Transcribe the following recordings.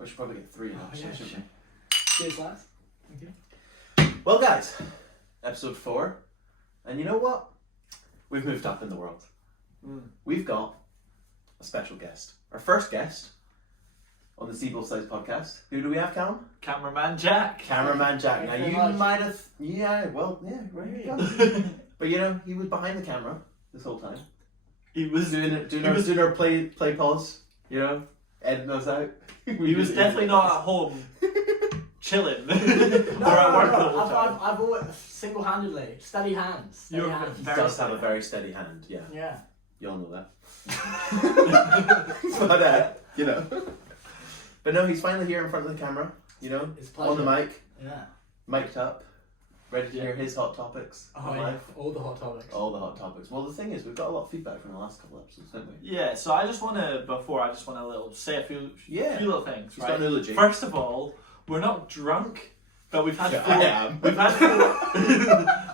We should probably get 3 actually, shouldn't we? Cheers, lads. Thank you. Well, guys, episode 4, and you know what? We've moved up in the world. We've got a special guest. Our first guest on the See Both Sides podcast. Who do we have, Calum? Cameraman Jack. Cameraman Jack. Now, you might have... Yeah, right here you go. But, you know, he was behind the camera this whole time. He was doing our play pause, you know, editing us out. He was definitely not at home chilling. No, I've always single-handedly, steady hands. He does have a very steady hand, yeah. Yeah. You all know that. But, you know. But no, he's finally here in front of the camera, you know, on the mic, mic'd up, ready to hear his hot topics. Oh, yeah. All the hot topics. All the hot topics. Well, the thing is, we've got a lot of feedback from the last couple of episodes, didn't we? Yeah, so I just want to say a few little things, right? Got an eulogy. First of all, we're not drunk, but we've had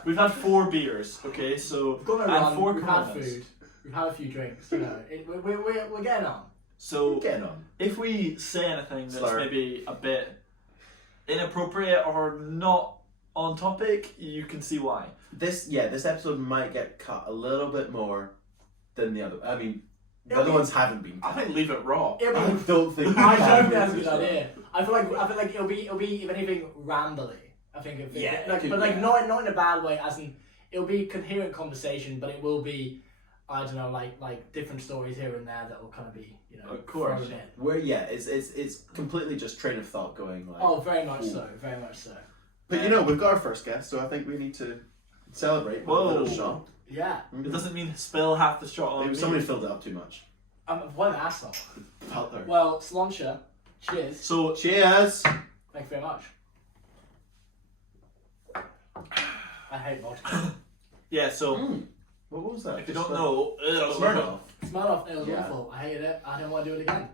we've had 4 beers, okay? So we've had food, we've had a few drinks, you know. We're getting on. So if we say anything that's maybe a bit inappropriate or not on topic, you can see why. This episode might get cut a little bit more than the other. I mean, the other ones haven't been cut. I think leave it raw. I don't think. I don't think that's a good idea. I feel like it'll be if anything rambly. I think not in a bad way. As in, it'll be coherent conversation, but it will be, I don't know, like different stories here and there that will kind of be, you know, of course. It's completely just train of thought going like. Oh, very much so. But you know, we've got our first guest, so I think we need to celebrate with a little shot. Yeah. It doesn't mean spill half the shot on Maybe me. somebody filled it up too much. What an asshole. Butler. Well, Sláinte. Cheers. So cheers. Thank you very much. I hate vodka. Yeah. So what was that? if you don't know, Smirnoff. Smirnoff. It was awful. I hated it. I didn't want to do it again.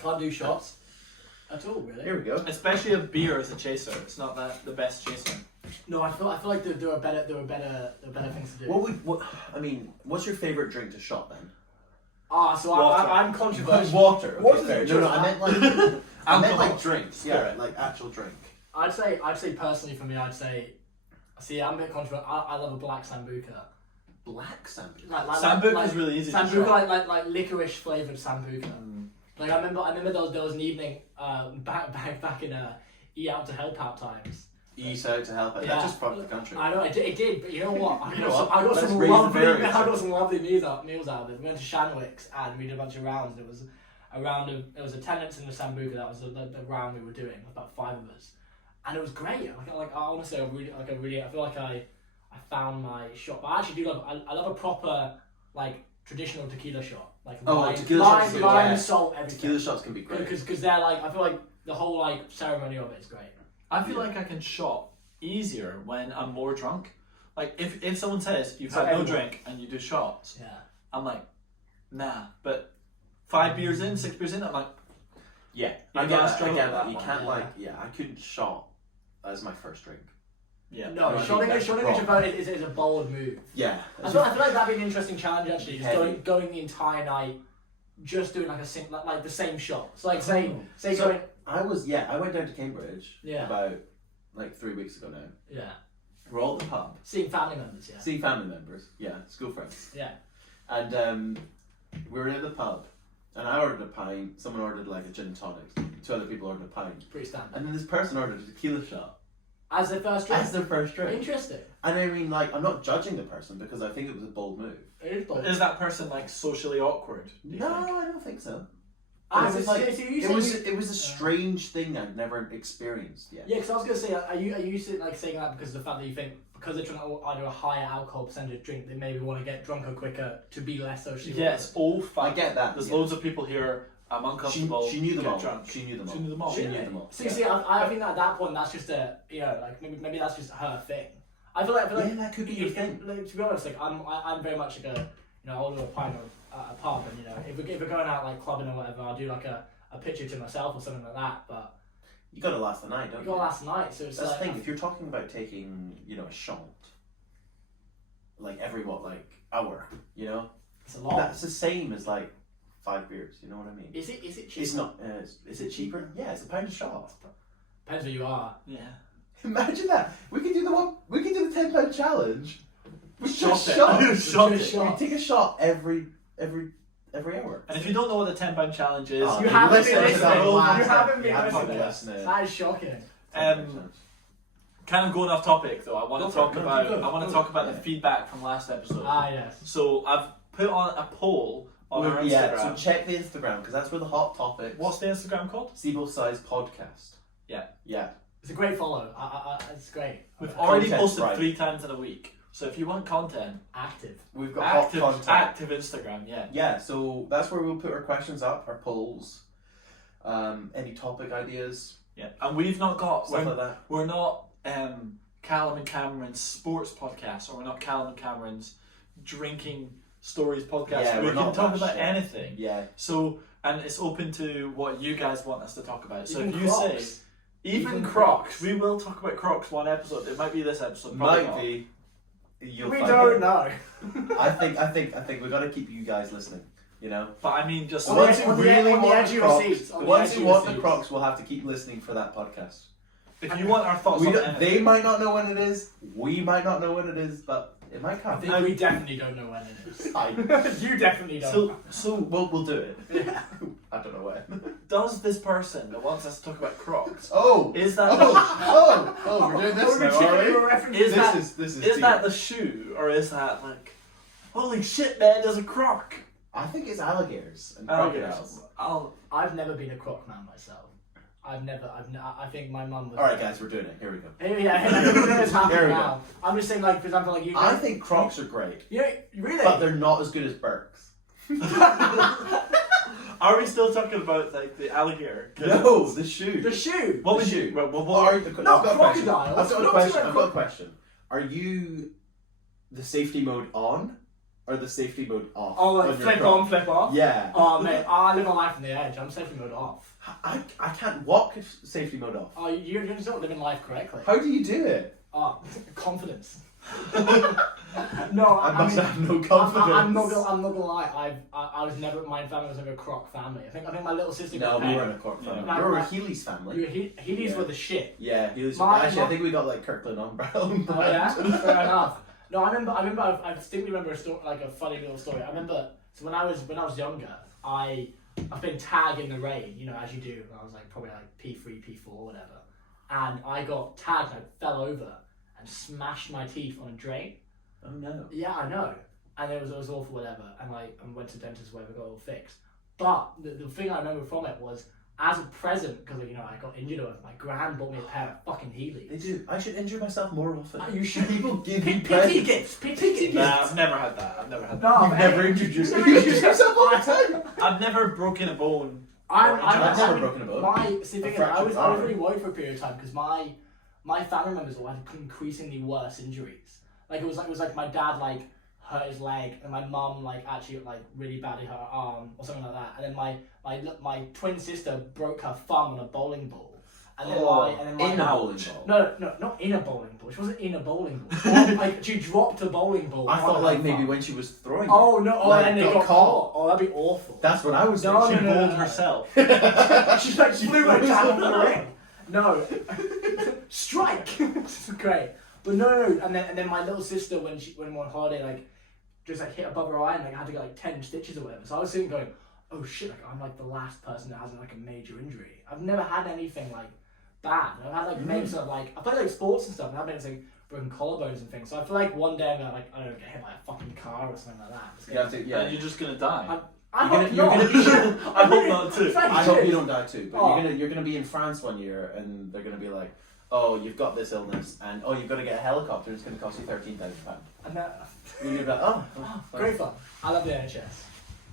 Can't do shots at all, really. Here we go. Especially a beer as a chaser. It's not the best chaser. No, I feel like there were better things to do. What's your favourite drink to shot then? So I'm controversial. Water. Okay, No, I meant like I meant like drinks. Spirit. Yeah, like actual drink. I'd say personally for me, I'm a bit controversial. I love a black sambuca. Black sambuca. Sambuca is really easy. Sambuca, like licorice flavoured sambuca. Like I remember there was an evening back in Eat Out to Help Out times. Eat Out to Help Out. Yeah. That just fucked the country. I know it did, but you know what? I got some lovely meals out of it. We went to Shanwick's and we did a bunch of rounds. It was attendance in the sambuca. That was the round we were doing. There was about 5 of us, and it was great. Like honestly, I feel like I found my shot. But I actually do I love a proper like traditional tequila shot. Like lime, salt, everything. Tequila shots can be great because they're like, I feel like the whole like ceremony of it is great. I feel like I can shot easier when I'm more drunk. Like if someone says you've had no drink and you do shots, I'm like, nah. But 5 beers in, 6 beers in, I'm like, I get that. You can't I couldn't shot as my first drink. Yeah. No, shotting is a bold move. Yeah. I feel like that'd be an interesting challenge actually. Just going the entire night, just doing like the same shot. So like going. I went down to Cambridge about like 3 weeks ago now. Yeah. We're all at the pub. Seeing family members, school friends. Yeah. And we were in the pub and I ordered a pint, someone ordered like a gin and tonic, 2 other people ordered a pint. Pretty standard. And then this person ordered a tequila shot. As their first drink? Interesting. And I mean, like, I'm not judging the person because I think it was a bold move. It is bold. Is that person like socially awkward? No, I don't think so. It was a strange thing I'd never experienced yet. Yeah, because I was gonna say, are you saying that because of the fact that you think because they're trying to either a higher alcohol percentage drink, they maybe want to get drunker quicker to be less socially? Yes, all fun. I get that. There's loads of people here. I'm uncomfortable. She knew them all. Drunk. She knew them all. See, I think that at that point that's just maybe that's just her thing. I feel like that could be your thing. To be honest, like I'm very much like I'll do a pint at a pub, and if we're going out like clubbing or whatever, I'll do like a picture to myself or something like that. But you gotta last the night, don't you? You gotta last the night. So it's that's like, the thing. If you're talking about taking a shot, like every hour, it's a lot. That's the same as like 5 beers. You know what I mean? Is it cheaper? It's not. Is it cheaper? Yeah, it's £1 a shot. Depends who you are. Yeah. Imagine that. We could do the £10 challenge. We Shot just it. shot. Shot We take a shot every hour. And if you don't know what the £10 challenge is, Oh, You haven't been listen to listening. that You last haven't been episode. listening. Listening. That is shocking. kind of going off topic though, I want to talk about Yeah. the feedback from last episode. Ah, yes. So I've put on a poll on our Instagram. Yeah, so check the Instagram because that's where the hot topics. What's the Instagram called? See Both Sides Podcast. Yeah. Yeah. It's a great follow. It's great. We've already Content's posted right. 3 times in a week. So if you want content, Active. We've got active, hot content. active Instagram, yeah. Yeah, so that's where we'll put our questions up, our polls, any topic ideas, Yeah. And we've not got stuff like that. we're not Calum and Cameron's sports podcast, or we're not Calum and Cameron's drinking stories podcast. Yeah, we we're can not talk that about shit. anything. Yeah. So, and it's open to what you guys want us to talk about. So Even if you Crocs. say even Even Crocs, Crocs. we will talk about Crocs one episode. It might be this episode. Probably Might not. be. You'll We find don't out. know. I think we got to keep you guys listening. You know. But I mean, just The On the ones edge- who on the really edge- on the want edge the of your Crocs, seats, the on the ones edge who of your want the seats. Crocs will have to keep listening for that podcast. if you want our thoughts We on don't, anything, they might not know when it is. We might not know when it is, but it might I come. think we definitely don't know when it is. Fine. You definitely don't. so We'll do it. Yeah. I don't know when. does this person that wants us to talk about Crocs, Oh. is that We're doing this We're now, taking are a we? reference. Is that- This is is deep. that the shoe, or is that like, holy shit, man, there's a Croc? I think it's alligators and Alligators. crocodiles. I've never been a Croc man myself. I think my mum was. All right, guys, we're doing it. Here we go. Yeah, it's Here happening we now. I'm just saying, like, for example, like you. I think Crocs are great, You know, really? but they're not as good as Birks. Are we still talking about like the alligator? No, the shoe. the shoe. What The would shoe. you? What What are you? Not I've got a question. crocodiles. I've got a Not question. like I've got a question. Are you the safety mode on or the safety mode off? Oh, like your flip Croc? on, flip off. Yeah. Oh mate, I live my life on the edge. I'm safety mode off. I can't walk if safety mode off. Oh, you're just not living life correctly. How do you do it? Oh, confidence. No, I must mean, have no confidence. I'm not gonna lie. I was never. My family was never a Croc family. I think my little sister. No, got we a weren't a Croc family. Yeah. We were a Healy's family. Heelys Yeah. were the shit. Yeah, Healy's. My- Actually, I my- think we got like Kirkland on Brown. Oh yeah, fair enough. No, I remember. I distinctly remember a story, like a funny little story. I remember. So when I was younger, I've been tagged in the rain. You know, as you do. When I was like probably like P3, P4, whatever. And I got tagged. And I fell over and smashed my teeth on a drain. Oh no. Yeah, I know. And it was awful, whatever. And I went to dentist, whatever, got it all fixed. But the thing I remember from it was, as a present, because you know I got injured, or my gran bought me a pair of fucking Heelys. They do. I should injure myself more often. You should. People give me Pity presents. gifts. Pity gifts. Nah, I've never had that. I've never had that. No, You've mate. never injured yourself. You've You never injured yourself all the time. I've never broken a bone. I've never broken a bone. I was fractured arm. really worried for a period of time because my family members all had increasingly worse injuries. Like it was like my dad like hurt his leg, and my mum like actually like really badly hurt her arm or something like that, and then my twin sister broke her thumb on a bowling ball. And then in a bowling ball. No, not in a bowling ball. She wasn't in a bowling ball. Like she dropped a bowling ball. I on thought her like maybe thumb. when she was throwing. Oh it. no! Oh, Like, and then they got got caught. Oh, that'd be awful. That's what I was No, thinking. She no, bowled no. herself. She like flew her down the ring. No, strike. This is great. But no. And then my little sister when we were on holiday like just like hit above her eye and like had to get like 10 stitches or whatever. So I was sitting going, oh shit! Like I'm like the last person that has like a major injury. I've never had anything like bad. I've had like maybe sort of like I play like sports and stuff, and I've been like broken collarbones and things. So I feel like one day I'm gonna like I don't know, get hit by a fucking car or something like that. Just You have to, Yeah, yeah. you're just gonna die. I You're hope gonna not. be. I hope not too. I hope you don't die too. But Oh. you're gonna be in France one year, and they're gonna be like, oh, you've got this illness, and oh, you've got to get a helicopter. And it's gonna cost you £13,000. And that, You're gonna be like, oh, fine. great fun. I love the NHS.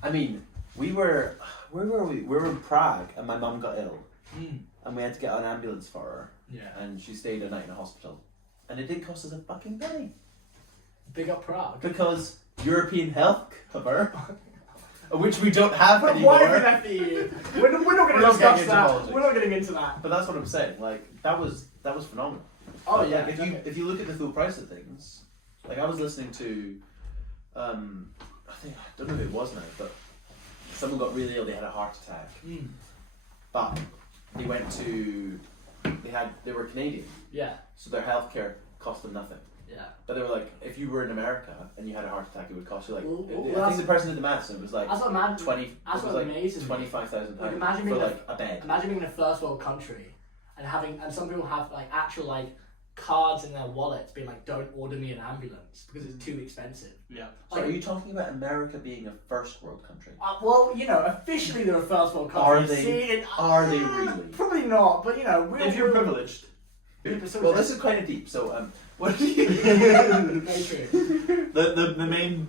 I mean, where were we? We were in Prague, and my mum got ill, Mm. and we had to get an ambulance for her, Yeah. and she stayed a night in a hospital, and it didn't cost us a fucking penny Big up Prague. because European health cover, which we don't have But anymore. why have we left the EU? We're not going We're to not discuss getting into that. politics. We're not getting into that. But that's what I'm saying. Like that was phenomenal. Oh Like, yeah. if you look at the full price of things, like I was listening to, I don't know who it was now, but someone got really ill. They had a heart attack, but they went to. They were Canadian. Yeah. So their healthcare cost them nothing. Yeah. But they were like, if you were in America and you had a heart attack, it would cost you like. Well, I think the person did the maths, and it was like that's what amazing. 20. That's it was what like amazes me. £25,000 Imagine for being like a bed. Imagine being in a first world country and some people have like actual like cards in their wallets being like, don't order me an ambulance because it's too expensive. Yeah. So are you talking about America being a first world country? Well, officially they're a first world country. Are they really? Probably not, but if you're privileged. Well, this is kind of deep. So what do you? Very true. The main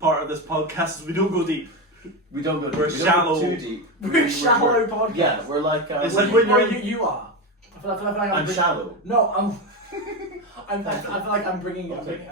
part of this podcast is we don't go deep. We don't go. We're shallow. Too deep. We're shallow podcast. Yeah, we're like. It's like when you are. I feel like I'm shallow. No, I feel like I'm bringing a bit.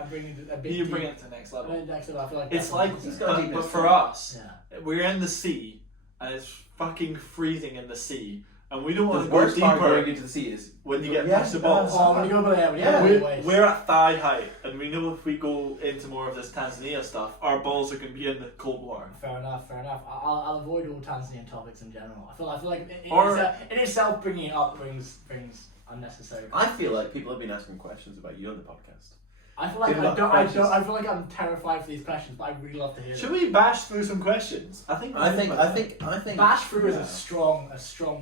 You bring it to the next level. Next level. I feel like it's like, but for us, yeah. we're in the sea, and it's fucking freezing in the sea, and we don't want The to go worst part deeper going into the sea is when you get past the balls. Oh, when you go over there, We're at thigh height, and we know if we go into more of this Tanzania stuff, our balls are going to be in the cold water. Fair enough. I'll avoid all Tanzanian topics in general. I feel like in itself bringing it up brings unnecessary. I feel like people have been asking questions about you on the podcast. I feel like I feel like I'm terrified for these questions, but I really love to hear them. Should we bash through some questions? I think. Bash through is a strong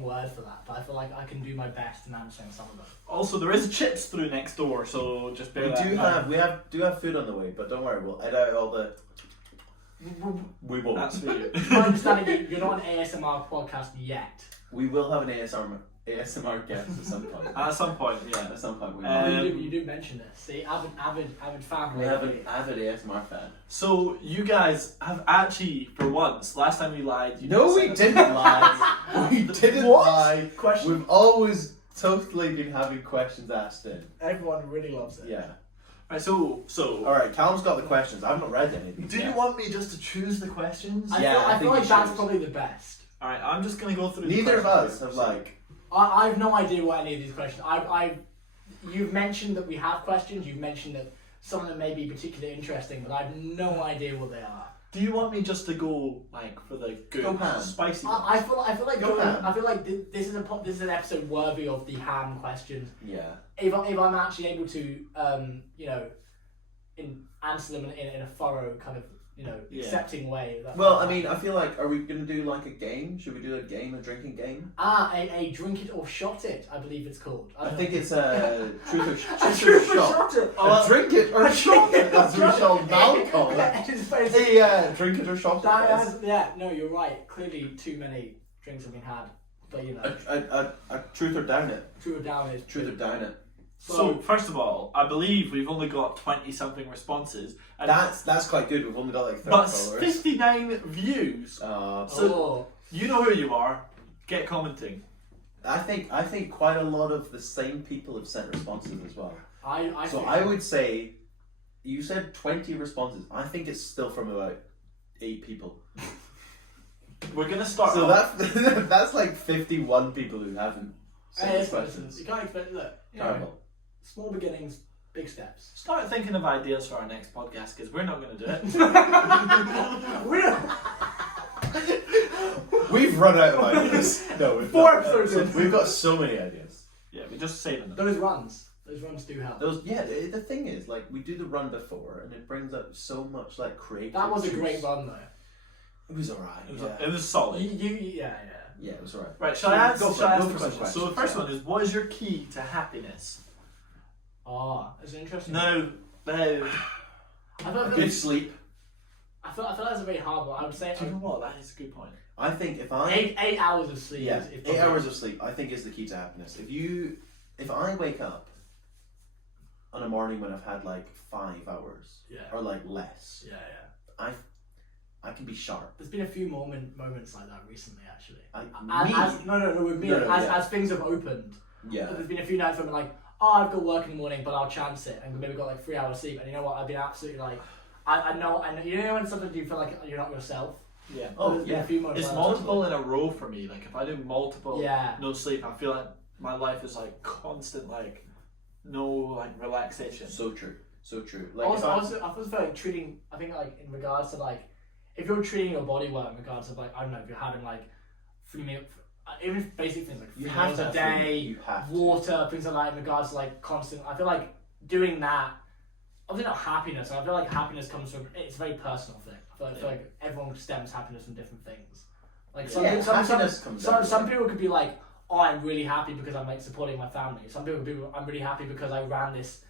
word for that, but I feel like I can do my best in answering some of them. Also, there is chips through next door, so just bear that in mind. We have food on the way, but don't worry, we'll edit out all the. We won't. That's for you. My understanding, you're not an ASMR podcast yet. We will have an ASMR guest at some point. At some point, yeah. At some point, we will. You do mention this. See, avid fan. We have an avid ASMR fan. So you guys have actually, for once, last time we lied. We didn't lie. We didn't lie. Question. We've always totally been having questions asked in. Everyone really loves it. Yeah. Right, so. All right, Calum's got the questions. I've not read any of these. Do you want me just to choose the questions? I feel like that's probably the best. All right, I'm just gonna go through. Neither of us have I have no idea what any of these questions. You've mentioned that we have questions. You've mentioned that some of them may be particularly interesting, but I have no idea what they are. Do you want me just to go for the good, spicy ones? I feel like this is an episode worthy of the ham questions. Yeah. If I'm actually able to answer them in a thorough kind of accepting way. Well, I mean, I feel like, are we going to do like a game? Should we do a drinking game? A drink it or shot it, I believe it's called. I think it's a truth or shot. Drink it or shot it, as we shall now call it. Drink it or shot it. No, you're right. Clearly too many drinks have been had. But a truth or down it. Truth or down it. Truth or down it. So first of all, I believe we've only got 20-something responses. And that's quite good. We've only got like 30 but followers. 59 views. You know who you are. Get commenting. I think quite a lot of the same people have sent responses as well. I would say, you said 20 responses. I think it's still from about 8 people. We're gonna start. So that's like 51 people who haven't sent questions. You can't expect Terrible. Small beginnings, big steps. Start thinking of ideas for our next podcast because we're not going to do it. We've run out of ideas. No, we've 4 episodes in. We've got so many ideas. Yeah, we're just saving them. Those runs do help. The thing is, like, we do the run before, and it brings up so much like creative. That was a great run, though. It was alright. It was solid. Yeah, it was alright. Right, shall I ask the question? Questions. So the first one is, what is your key to happiness? It's interesting. No. Good sleep. I feel that's a very hard one. I would say. Do you know what? That is a good point. I think if I 8 hours of sleep. Yeah, 8 hours of sleep. I think is the key to happiness. If I wake up on a morning when I've had like 5 hours, or like less, I can be sharp. There's been a few moments like that recently, actually. With me. As things have opened. Yeah. There's been a few nights where I'm like, I've got work in the morning, but I'll chance it, and maybe got like 3 hours sleep. And you know what? I've been absolutely like, I know. You know when sometimes you feel like you're not yourself. Yeah. There's been a few moments. It's multiple in a row for me. Like if I do multiple, Yeah. no sleep, I feel like my life is like constant, like no like relaxation. So true. Like I was like treating. I think like in regards to like if you're treating your body well in regards of like, I don't know, if you're having like 3 meals, even if basic things like 3 meals a day, water, things like that in regards to like constant, I feel like doing that, obviously not happiness, I feel like happiness comes from, it's a very personal thing. I feel like everyone stems happiness from different things. Like some people could be like, oh, I'm really happy because I'm like supporting my family. Some people could be, I'm really happy because I ran this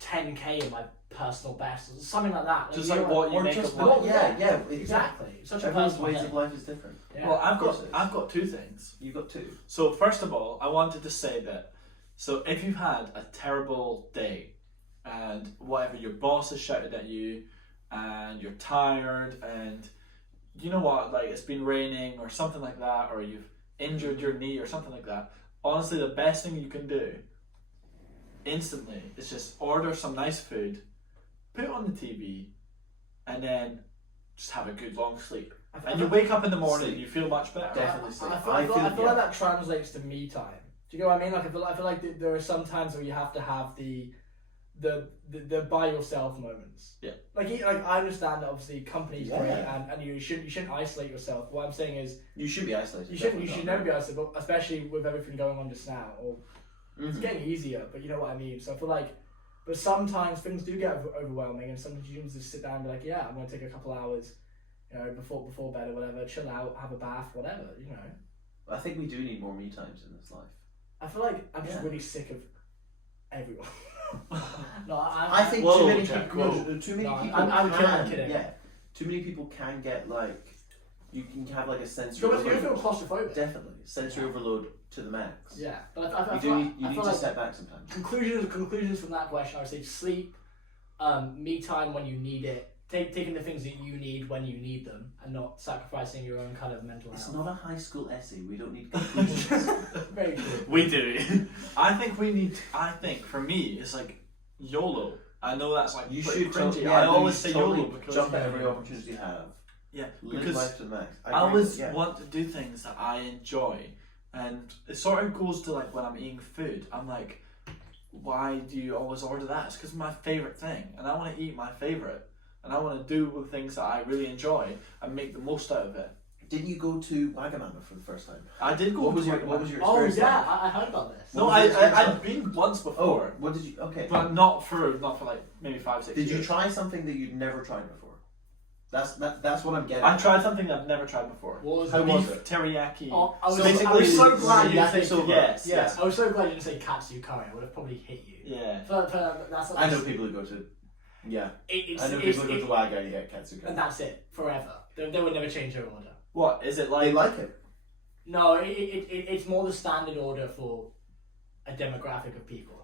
10k in my personal best, or something like that. Just like what you make of life. Yeah, exactly. Such a Everyone's personal ways thing. of life is different. Yeah. Well, I've got 2 things. You've got 2. So first of all, I wanted to say that, so if you've had a terrible day and whatever, your boss has shouted at you and you're tired and you know what, like it's been raining or something like that, or you've injured your knee or something like that, honestly the best thing you can do instantly is just order some nice food, put it on the TV, and then just have a good long sleep. And you wake up in the morning and you feel much better. Definitely sleep. I feel like that translates to me time. Do you get what I mean? Like I feel like there are some times where you have to have the by yourself moments. Yeah. Like I understand that obviously company's great and you shouldn't isolate yourself. What I'm saying is you should be isolated. You should never be isolated, but especially with everything going on just now. Or it's getting easier, but you know what I mean. So I feel like, but sometimes things do get overwhelming, and sometimes you just sit down and be like, yeah, I'm gonna take a couple hours, you know, before bed or whatever, chill out, have a bath, whatever, you know. I think we do need more me times in this life. I feel like I'm just really sick of everyone. No, I think too many people. I'm kidding. Yeah, too many people can get like, you can have like a sensory. You overload. feel claustrophobic. Definitely, sensory overload to the max. Yeah, but you need to step back sometimes. Conclusions from that question, I would say sleep, me time when you need it, taking the things that you need when you need them, and not sacrificing your own kind of mental health. It's not a high school essay. We don't need conclusions. Very true. We do. I think for me, it's like YOLO. I know that's like you should cringy. I always say YOLO because jump at every opportunity you have. Yeah, live because life to the max. I always want to do things that I enjoy, and it sort of goes to like when I'm eating food. I'm like, why do you always order that? It's because it's my favorite thing, and I want to eat my favorite, and I want to do the things that I really enjoy and make the most out of it. Didn't you go to Wagamama for the first time? I did go. What was your experience? Oh yeah, I heard about this. No, I'd been once before. Oh, what did you? Okay, but not for like maybe 5-6 years. Did you try something that you'd never tried before? That's what I'm getting. I tried something that I've never tried before. How was it? Teriyaki. Oh, I was so glad you didn't say yes. I was so glad you didn't say katsu curry. I would have probably hit you. Yeah. I know people who go to. Yeah. I know people who go to Waga and get katsu curry. And that's it forever. They would never change their order. What is it like? They like it. No, it's more the standard order for a demographic of people.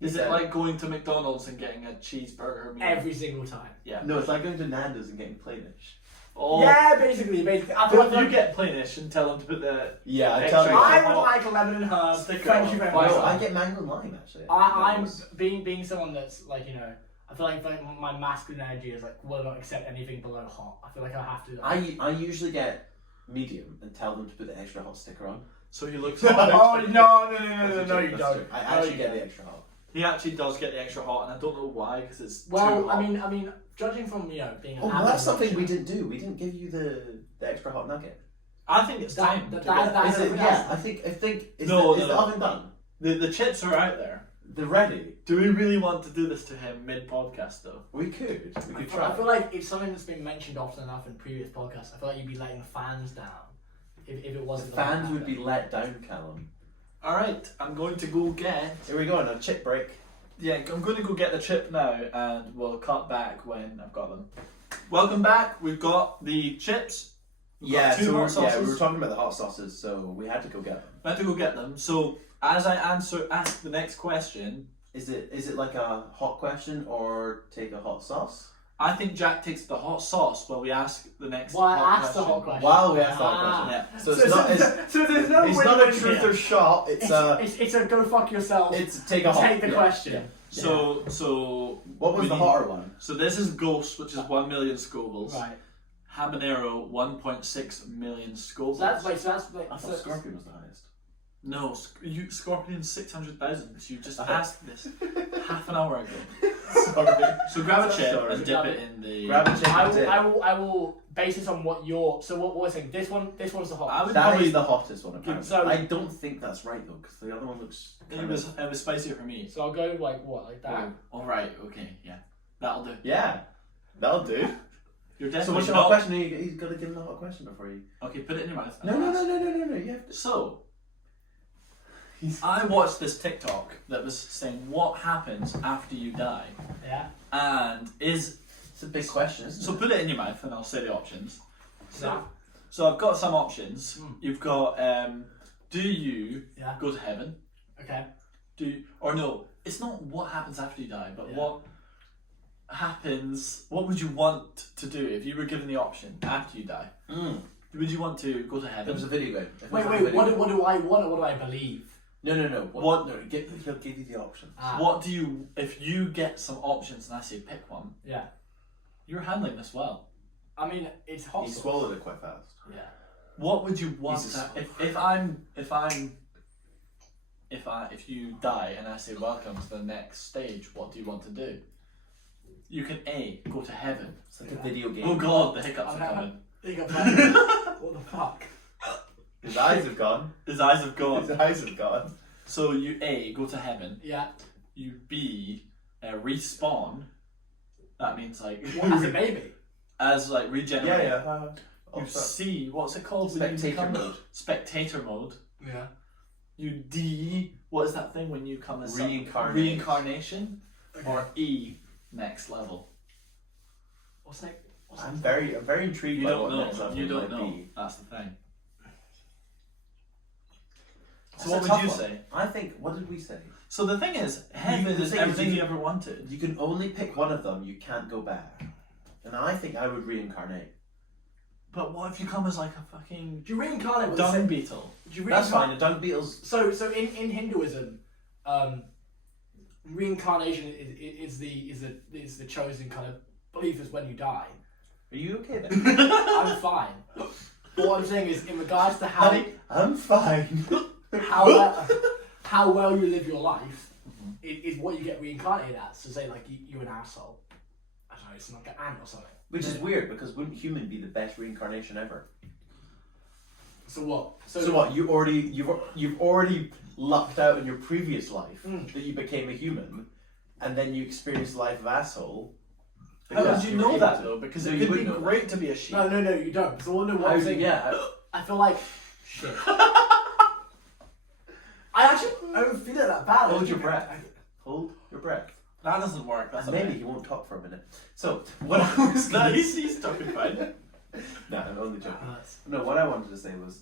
Is it like going to McDonald's and getting a cheeseburger meal? Every single time. Yeah. No, it's like going to Nando's and getting plainish. Oh. Yeah, basically. But you get plainish and tell them to put the I would like a lemon and herb. Thank you very much. No, I get mango and lime actually. I'm being someone that's like, you know, I feel like my masculine energy is like, will not accept anything below hot. I feel like I have to. I usually get medium and tell them to put the extra hot sticker on. So you look. Oh no, you don't. I actually get the extra hot. He actually does get the extra hot, and I don't know why, because it's too well. hot. I mean, judging from being. Well, that's something we didn't do. We didn't give you the extra hot nugget. I think it's time. I think. Is the oven done? The chips are out there. They're ready. Do we really want to do this to him mid-podcast, though? We could try. I feel like it's something that's been mentioned often enough in previous podcasts. I feel like you'd be letting the fans down if it wasn't. The fans would be let down, Calum. Alright, I'm going to go get... Here we go, on a chip break. Yeah, I'm going to go get the chip now, and we'll cut back when I've got them. Welcome back. We've got the chips. We were talking about the hot sauces, so we had to go get them. We had to go get them. So as I ask the next question, is it like a hot question or take a hot sauce? I think Jack takes the hot sauce while we ask the next. Well, I asked the hot question. While we ask the hot question, yeah. So there's no. It's not a truth or shot. It's a go fuck yourself. It's take a hot. Take the question. Yeah. So what was the hotter one? So this is Ghost, which is 1 million Scovilles. Right. Habanero, 1.6 million Scovilles. So that's I thought Scorpion was the highest. No, Scorpion 600,000. You just asked this half an hour ago. Sorry. So grab a chip Sorry. and dip it in the. Grab a chip I and will, dip. I will base this on what you're. So what we're saying. This one's the I hot. would That probably. is the hottest one, apparently. So- I don't think that's right, though, because the other one looks... It was spicier for me. So I'll go like what, like that. All right. Okay. Yeah. That'll do. Yeah, that'll do. You're So definitely what's your not. hot question? He's got to give him the hot question before you... Okay, put it in your mouth. No. You have to... So, I watched this TikTok that was saying what happens after you die, Yeah. and is It's a big question, isn't so it? put it in your mouth, and I'll say the options. Yeah. So I've got some options. You've got do you Yeah. go to heaven? Okay. Or no? It's not what happens after you die, but Yeah. what happens. What would you want to do if you were given the option after you die? Would you want to go to It heaven? was a video game. If it Wait. was a video What game- do I want or what do I believe? No. What- No, he'll give you the option. What do you? If you get some options and I say pick one, Yeah. you're handling this well. I mean, it's hot. He sauce. swallowed it quite fast. Yeah. What would you want He's to, a if you die and I say welcome to the next stage, what do you want to do? You can A, go to heaven. It's like a video game. Oh god, the hiccups are coming. What the fuck? His eyes have gone. His eyes have gone. His eyes have gone. So you A, go to heaven. Yeah. You B, respawn. That means like What, as a baby? as like regenerate. Yeah. You C, what's it called? when you Spectator become- mode. Spectator mode. Yeah. You D, what is that thing when you come as some- Reincarnate. Reincarnation. Okay. Or E, next level. What's next? I'm very intrigued You by don't what know. next level You don't might know. be. That's the thing. That's So what a would tough you one. say? I think. What did we say? So the thing is, heaven the is thing is everything you you can- ever wanted. You can only pick one of them. You can't go back. And I think I would reincarnate. But what if you come as like a fucking Do you reincarnate with dung beetle? Do you That's fine. reincarnate? The dung beetles. So in Hinduism, reincarnation is the chosen kind of belief is when you die. Are you okay then? I'm fine. But what I'm saying is, in regards to I'm fine. how well you live your life, is what you get reincarnated as. So say like you're an asshole. I don't know, it's like an ant or something. Which is weird because wouldn't human be the best reincarnation ever? So what? So what? You've already lucked out in your previous life that you became a human, and then you experienced life of asshole. How because did you were know able that to. though? Because No, it you could be wouldn't know great to be a sheep. No, you don't. So I wonder what How I'm did- saying. yeah. I feel like shit. I actually don't feel it that bad. Hold your breath. Hold your breath. That doesn't work. That's And a maybe bit. he won't talk for a minute. So what I was No, gonna he's talking fine. No, I'm only joking. Hurts. No, what I wanted to say was,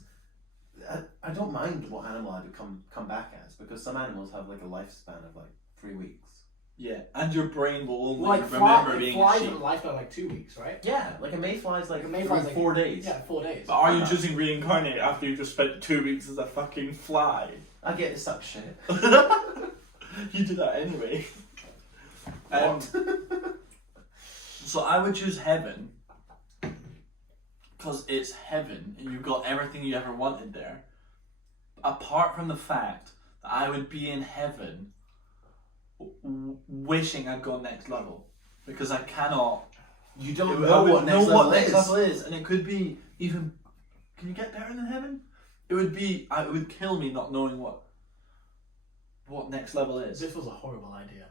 I don't mind what animal I would come back as, because some animals have like a lifespan of like 3 weeks. Yeah, and your brain will only Like remember being a flies sheep. in life for like 2 weeks, right? Yeah, like a mayfly's like Like a mayfly's like- 4 days. Yeah, 4 days. But are you choosing reincarnate after you just spent 2 weeks as a fucking fly? I get to suck shit. You do that anyway. So I would choose heaven because it's heaven and you've got everything you ever wanted there. Apart from the fact that I would be in heaven wishing I'd gone next level because I cannot. You don't I know would what next level next is. level is, and it could be even. Can you get better than heaven? It would be. It would kill me not knowing what next level is. This was a horrible idea.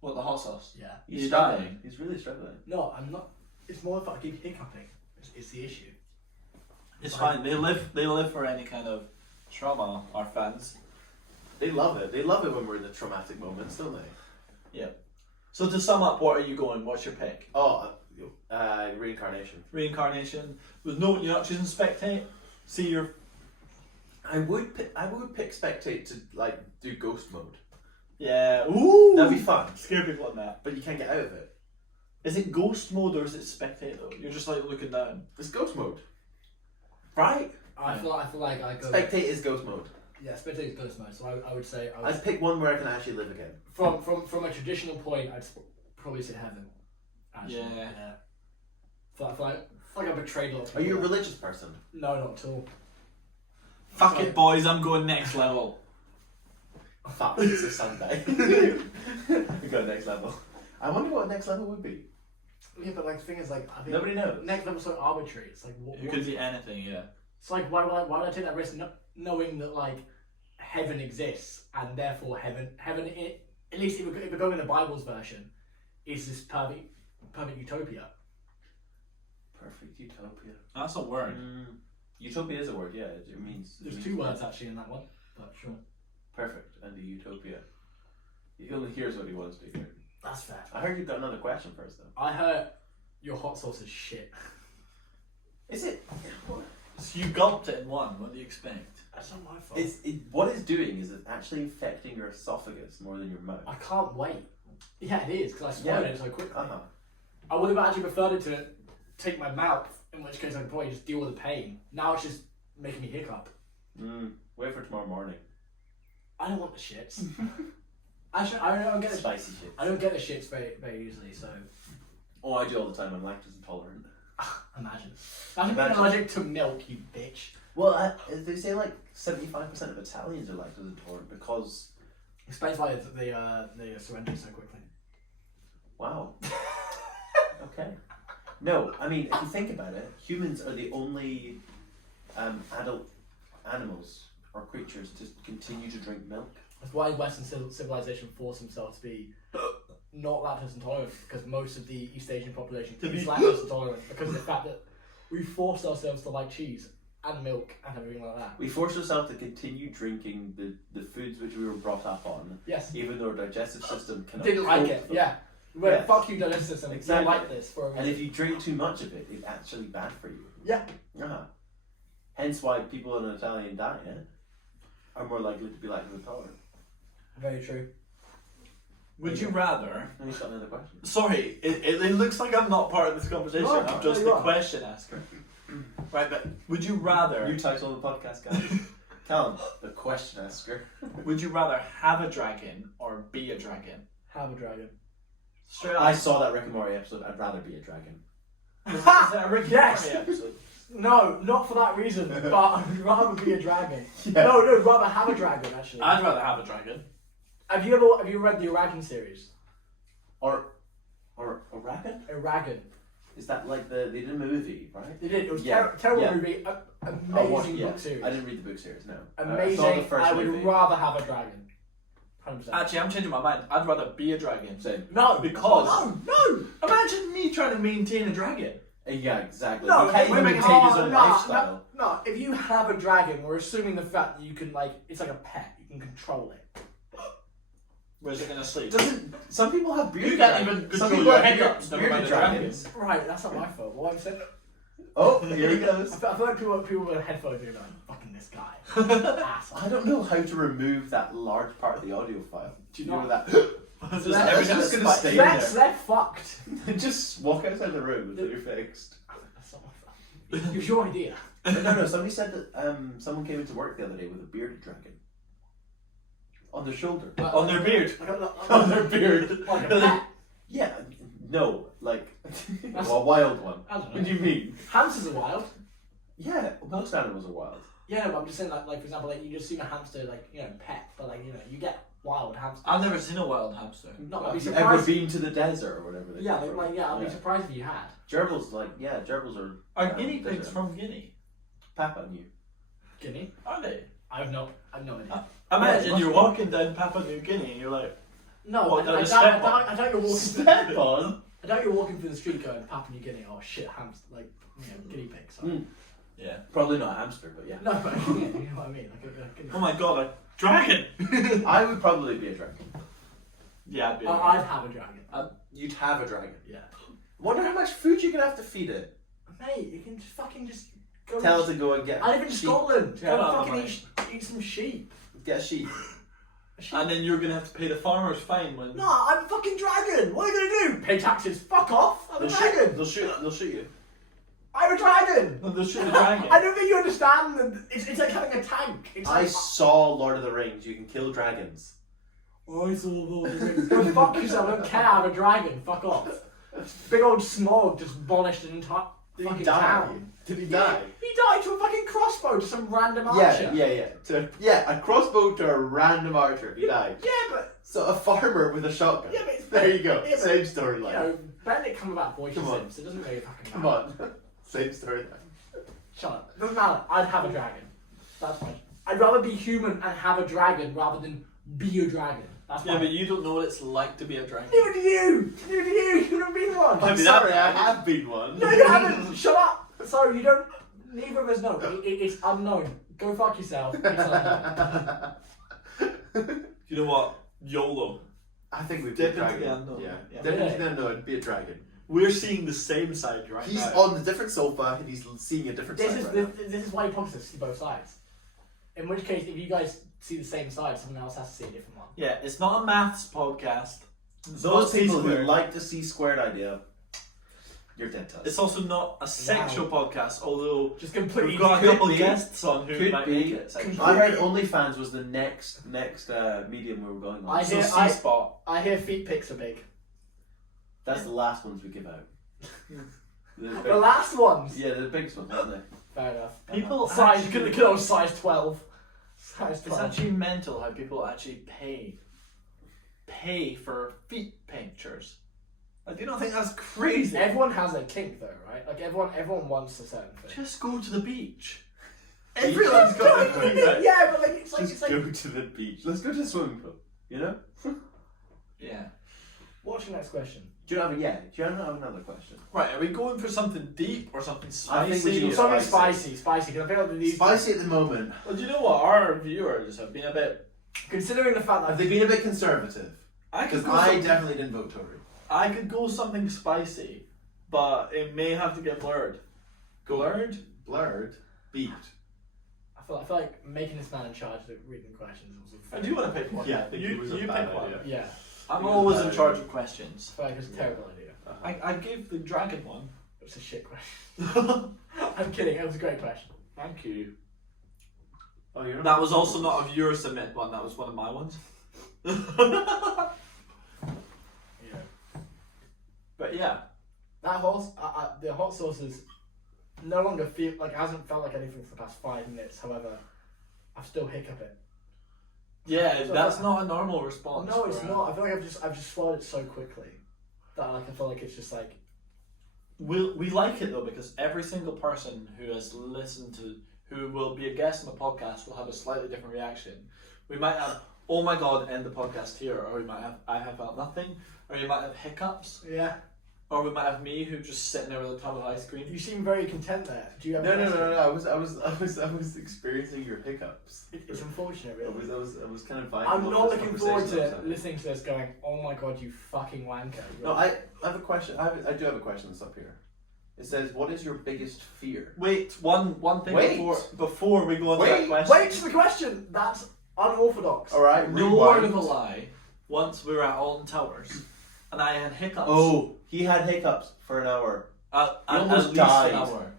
What, the hot sauce? Yeah. He's You're struggling. dying. He's really struggling. No, I'm not. It's more if I keep hiccuping. It's the issue. It's fine. They live for any kind of trauma. Our fans. They love it. They love it when we're in the traumatic moments, don't they? Yeah. So to sum up, what are you going? What's your pick? Oh, reincarnation. Reincarnation. With no, you're not choosing spectate. See your. I would pick spectate to like do ghost mode. Yeah. Ooh. That'd be fun. Scare people on that. But you can't get out of it. Is it ghost mode or is it spectate though? You're just like looking down. It's ghost mode. Right? I feel like I go. Spectate is ghost mode. Yeah, spectate is ghost mode. So I would say I'd pick one where I can actually live again. from a traditional point, I'd probably say heaven. Actually. Yeah. I feel like I betrayed a lot of Are you a people. religious person? No, not at all. Fuck Sorry. it, boys. I'm going next level. Fuck, it's a Sunday. We go next level. I wonder what next level would be. Yeah, but like the thing is, like I think Nobody knows. next level's so arbitrary. It's like It could be anything, yeah. It's like why would I take that risk knowing that like heaven exists and therefore heaven at least if we're going in the Bible's version is this perfect utopia. Perfect utopia. That's a word. Utopia is a word, yeah. It means. There's two words actually in that one, but sure. Perfect and a utopia. He only hears what he wants to hear. That's fair. I heard you've got another question first, though. I heard your hot sauce is shit. Is it? So you gulped it in one. What do you expect? That's not my fault. What it's doing is it's actually affecting your esophagus more than your mouth. I can't wait. Yeah, it is because I swallowed it so quickly. I would have actually preferred it to take my mouth, in which case I could probably just deal with the pain. Now it's just making me hiccup. Wait for tomorrow morning. I don't want the shits. I don't get the spicy shit. I don't get the shits very, very easily. So. Oh, I do all the time. I'm lactose intolerant. Imagine being allergic to milk, you bitch. Well, they say like 75% of Italians are lactose intolerant because. Explains why they surrender so quickly. Wow. Okay. No, I mean, if you think about it, humans are the only adult animals or creatures to continue to drink milk. That's why Western civilization forced themselves to be not lactose intolerant, because most of the East Asian population is lactose intolerant because of the fact that we forced ourselves to like cheese and milk and everything like that. We forced ourselves to continue drinking the foods which we were brought up on. Yes. Even though our digestive system cannot. Didn't like it. Them. Yeah. Well, fuck you, digestive system. Exactly. You don't like this for a reason. And if you drink too much of it, it's actually bad for you. Yeah. Hence why people on an Italian diet are more likely to be lactose intolerant. Very true. Would you rather? Let me start another question. Sorry, it looks like I'm not part of this conversation. No, I'm just the question asker. Right, but would you rather? New title of the podcast, guys. Calum, the question asker. Would you rather have a dragon or be a dragon? Have a dragon. Straight up. I saw that Rick and Morty episode. I'd rather be a dragon. Is that a Rick and Yes! Morty episode? No, not for that reason, but I'd rather be a dragon. Yeah. No, rather have a dragon, actually. I'd rather have a dragon. Have you read the Aragon series? Or Aragon? Aragon. Is that like they did a movie, right? They did. It was Yeah. terrible Yeah. movie. Amazing Yeah. book series. I didn't read the book series, no. Amazing. I saw the first I would movie. rather have a dragon. 100%. Actually, I'm changing my mind. I'd rather be a dragon. Same. No, Because no. Imagine me trying to maintain a dragon. Yeah, exactly. No, You can't wait, even wait, maintain his own lifestyle. No, if you have a dragon, we're assuming the fact that you can, like, it's like a pet. You can control it. Where's it gonna sleep? Some people have bearded You can't dragons. even Some control people your have hiccups, never bearded mind the dragons. Right, that's not my fault. What I'm saying. Oh, here he goes. I feel like people with headphones are like, fucking this guy. Asshole. I don't know how to remove that large part of the audio file. Do you know that? Just That's everything's just gonna gonna stay stay there. They're fucked. Just walk outside the room until you're fixed. That's not my fault. It was your idea. No. Somebody said that someone came into work the other day with a bearded dragon on their shoulder. on their beard. On their beard. Like a pet. Yeah. No, like That's- a wild one. I don't know. What do you mean? Hamsters are wild. Yeah, most animals are wild. Yeah, no, but I'm just saying, like for example, like you just seen a hamster, like, you know, pet, but like, you know, you get wild hamsters. I've never seen a wild hamster. No, I'd be Have you ever surprised. been to the desert or whatever? They Yeah, come from? I'd be surprised if you had. Gerbils, gerbils are. Are guinea pigs desert. from Guinea? Papua New. Guinea? Are they? I have no idea. Imagine Yeah, you're walking down Papua New Guinea and you're like, No, What, I down a doubt you're walking. Step on. I doubt you're walking through the street going Papua New Guinea. Oh shit, hamster, like, you know, guinea pig. Sorry. yeah. Probably not a hamster, but yeah. No, but yeah, you know what I mean. Like a guinea. Oh my god, a dragon! I would probably be a dragon. Yeah, I'd be. I'd have a dragon. You'd have a dragon. Yeah. Wonder how much food you're gonna have to feed it. Mate, you can just fucking just go. Tell it to go and get. I live in sheep. Scotland. Yeah, Go no, fucking no, eat some sheep. Get a sheep. A sheep. And then you're gonna have to pay the farmer's fine when. No, I'm a fucking dragon. What are you gonna do? Pay taxes? Fuck off. I'm a dragon. They'll shoot you. I'm a dragon. No, they'll shoot the dragon. I don't think you understand that it's like having a tank. It's I like, saw Lord of the Rings. You can kill dragons. I saw Lord of the Rings. Go fuck yourself. I don't care. I'm a dragon. Fuck off. Big old smog just abolished an Did fucking he die? town. Did he die? He died to a fucking crossbow to some random archer. Yeah, a crossbow to a random archer. He died. Yeah, but So a farmer with a shotgun. yeah, but it's There you go. yeah, but, Same storyline. You know, Benedict Cumberbatch voices Come on. him, so it doesn't really fucking Come matter. on. Same storyline. Shut up. Doesn't matter. I'd have a dragon. That's fine. I'd rather be human and have a dragon rather than be a dragon. That's Yeah, fine. but you don't know what it's like to be a dragon. Neither do you! Neither do you! You've never been one! I'm mean, sorry, that- I have been one. No, you haven't! Shut up! Sorry, you don't. Neither of us know. It's unknown. Go fuck yourself. It's unknown. You know what? YOLO. I think we'd Dip be a into dragon. the unknown. Yeah. Yeah. Dip into Yeah. the unknown, be a dragon. We're seeing the same side right He's now. on the different sofa and he's seeing a different This side is right this, this is why you promise to see both sides. In which case, if you guys see the same side, someone else has to see a different one. Yeah, it's not a maths podcast. It's now. Those not people who C-squared. like to see squared idea, you're dead to us. It's also not a sexual podcast, although Just completely. we've got a could couple be. guests on who Could might be. make it sexual. I heard OnlyFans was the next medium we were going on. I So hear- C-spot. I hear feet pics are big. That's the last ones we give out. The last ones. Yeah, the biggest ones, aren't they? Fair enough. People size actually- could have size 12. Size It's 12. actually mental how people actually pay for feet pictures. I do not think that's crazy. Everyone has a kink though, right? Like everyone wants a certain thing. Just go to the beach. Everyone's got Go their to thing, the- right? Yeah, but like it's like Just it's like go to the beach. Let's go to the swimming pool. You know? Yeah. What's your next question? Do you have another question? Right, are we going for something deep or something I think we spicy? should go Something spicy. spicy. Because I feel like these Spicy at the moment. Well, do you know what? Our viewers have been a bit. considering the fact that Have they been a bit conservative? I could Because go I something- definitely didn't vote Tory. I could go something spicy, but it may have to get blurred. Blurred? Blurred. Beeped. I feel like making this man in charge of reading questions was I do want to pick one. Yeah, I think you it was a you bad pick one. idea. Yeah. I'm It was always a in bad charge idea. of questions. I feel like it was a terrible idea. I gave the dragon one. It was a shit question. I'm kidding. It was a great question. Thank you. Oh, you're That was also not a viewer submit one. That was one of my ones. Yeah. But yeah, That the hot sauce is no longer feel like hasn't felt like anything for the past 5 minutes. However, I'm still hiccuping. yeah, So that's that- not a normal response. No, it's for, not. I feel like I've just swallowed it so quickly that like I feel like it's just like We like it though because every single person who has listened to, who will be a guest on the podcast, will have a slightly different reaction. We might have, oh my god, end the podcast here, or we might have, I have felt nothing, or you might have hiccups, yeah. or we might have me who just sitting there with a tub of ice cream. You seem very content there. Do you have? No, a no, no, question? no. I was experiencing your hiccups. It's unfortunate, I really. was kind of vibing. I'm off not this looking forward conversation I was to having. listening to this going, oh my god, you fucking wanker. No, I have a question. I do have a question that's up here. It says, "What is your biggest fear?" Wait, one thing Wait. before we go on to Wait, that question. Wait to the question! That's unorthodox. All right, No rewind. word of a lie. Once we were at Alton Towers, and I had hiccups. Oh, he had hiccups for an hour. At almost least died. an hour.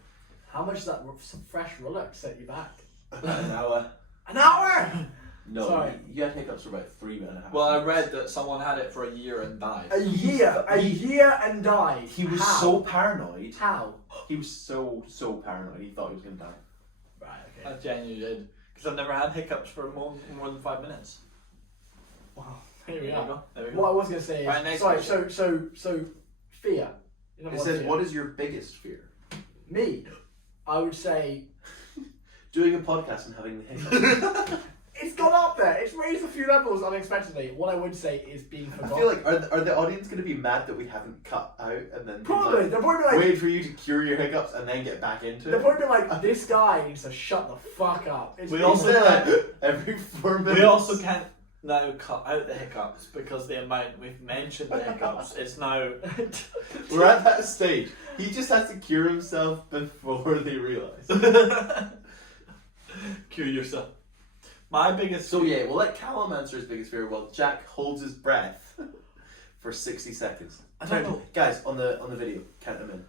How much does that some fresh Rolex set you back? An hour. An hour! No, Sorry. you had hiccups for about 3.5 Well, I minutes. read that someone had it for a year and died. A year and died. He was How? so paranoid. How? He was so paranoid. He thought he was gonna die. Right, I okay. genuinely did. Because I've never had hiccups for more than 5 minutes. Wow. Here we There we are. go. There we go. What I was gonna say is Right, next sorry, question. so fear. You know It what says, fear? "What is your biggest fear?" Me? I would say Doing a podcast and having the hiccups. it's gone up there. It's raised a few levels unexpectedly. What I would say is being I forgotten. feel like are the audience gonna be mad that we haven't cut out and then be Probably. like, They're probably like wait for you to cure your hiccups and then get back into they're it? probably like this guy needs to shut the fuck up. It's We been- also- every 4 minutes. We also can't now cut out the hiccups because the amount we've mentioned the hiccups is now. We're at that stage. He just has to cure himself before they realise. Cure yourself. My biggest. So yeah, we'll let Calum answer his biggest fear while Jack holds his breath for 60 seconds. I don't know. Guys, on the video, count them in.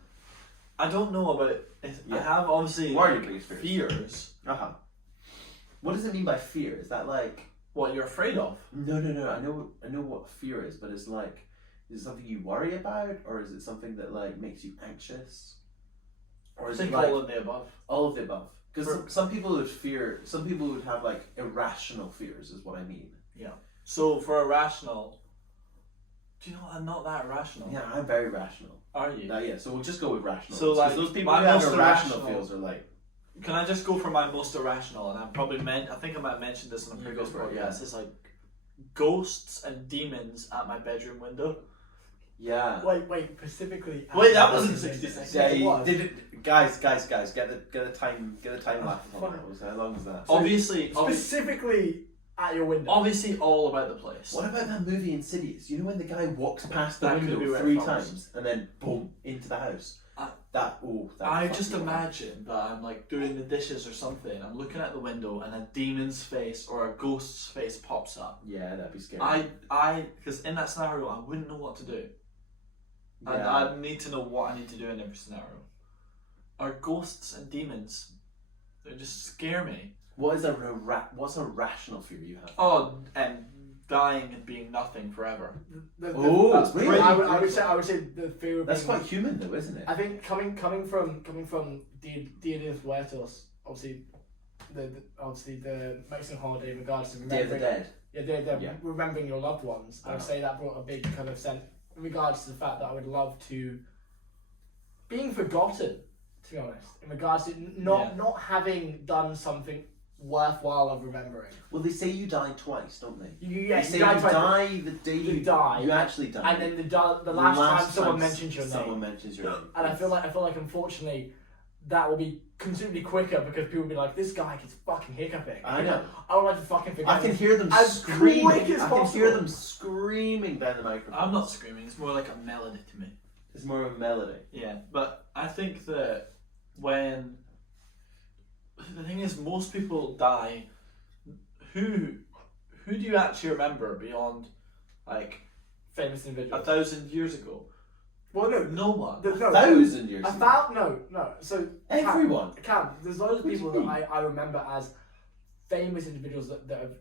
I don't know about it. I Yeah. have obviously What are your biggest fears? fears. Uh-huh. What does it mean by fear? Is that like What you're afraid of? no. I know what fear is, but it's like, is it something you worry about, or is it something that like makes you anxious? Or I is think it like all of the above. all of the above? Because some people would have like irrational fears, is what I mean. Yeah. So for irrational, do you know what? I'm not that irrational. Yeah, I'm very rational. Are you? Yeah, so we'll just go with rational. So, like, those people my who have most irrational irrational feels are like. Can I just go for my most irrational? And I think I might have mentioned this in a previous go for it, podcast. yeah. It's like ghosts and demons at my bedroom window. Yeah. Wait, specifically. Wait, that wasn't 60 seconds. Yeah, you What? did it, guys, get the time lapse on that. How long was that? Obviously, Specifically at your window. obviously, all about the place. What about that movie Insidious? You know when the guy walks past the That could be window where it 3 comes. times and then boom into the house. I just imagine that I'm like doing the dishes or something. I'm looking out the window and a demon's face or a ghost's face pops up. Yeah, that'd be scary. Because in that scenario, I wouldn't know what to do. And Yeah. I need to know what I need to do in every scenario. Are ghosts and demons? They just scare me. What's a rational fear you have? Oh, and dying and being nothing forever. That's really? I would say the fear of That's being, quite human though, isn't it? I think coming from Dia de los Muertos, obviously the Mexican holiday in regards to Day of the remembering Dead. they're remembering your loved ones. I would say that brought a big kind of sense in regards to the fact that I would love to being forgotten, to be honest, in regards to not having done something worthwhile of remembering. Well, they say you die twice, don't they? They say you die the day you die. You actually die. And then the last time someone mentions your name. Someone mentions your name. And I feel like unfortunately that will be considerably quicker because people will be like, this guy keeps fucking hiccuping. I know. I would like to fucking forget. I can hear them as screaming. quick as I can possible. hear them screaming down the microphone. I'm not screaming. It's more like a melody to me. It's more of a melody. Yeah, but I think that when the thing is, most people die. Who do you actually remember beyond like Famous individuals. 1,000 years ago? Well, No one. 1,000 years ago. No. So Everyone. Cam, there's loads of What do people you that mean? I remember as famous individuals that have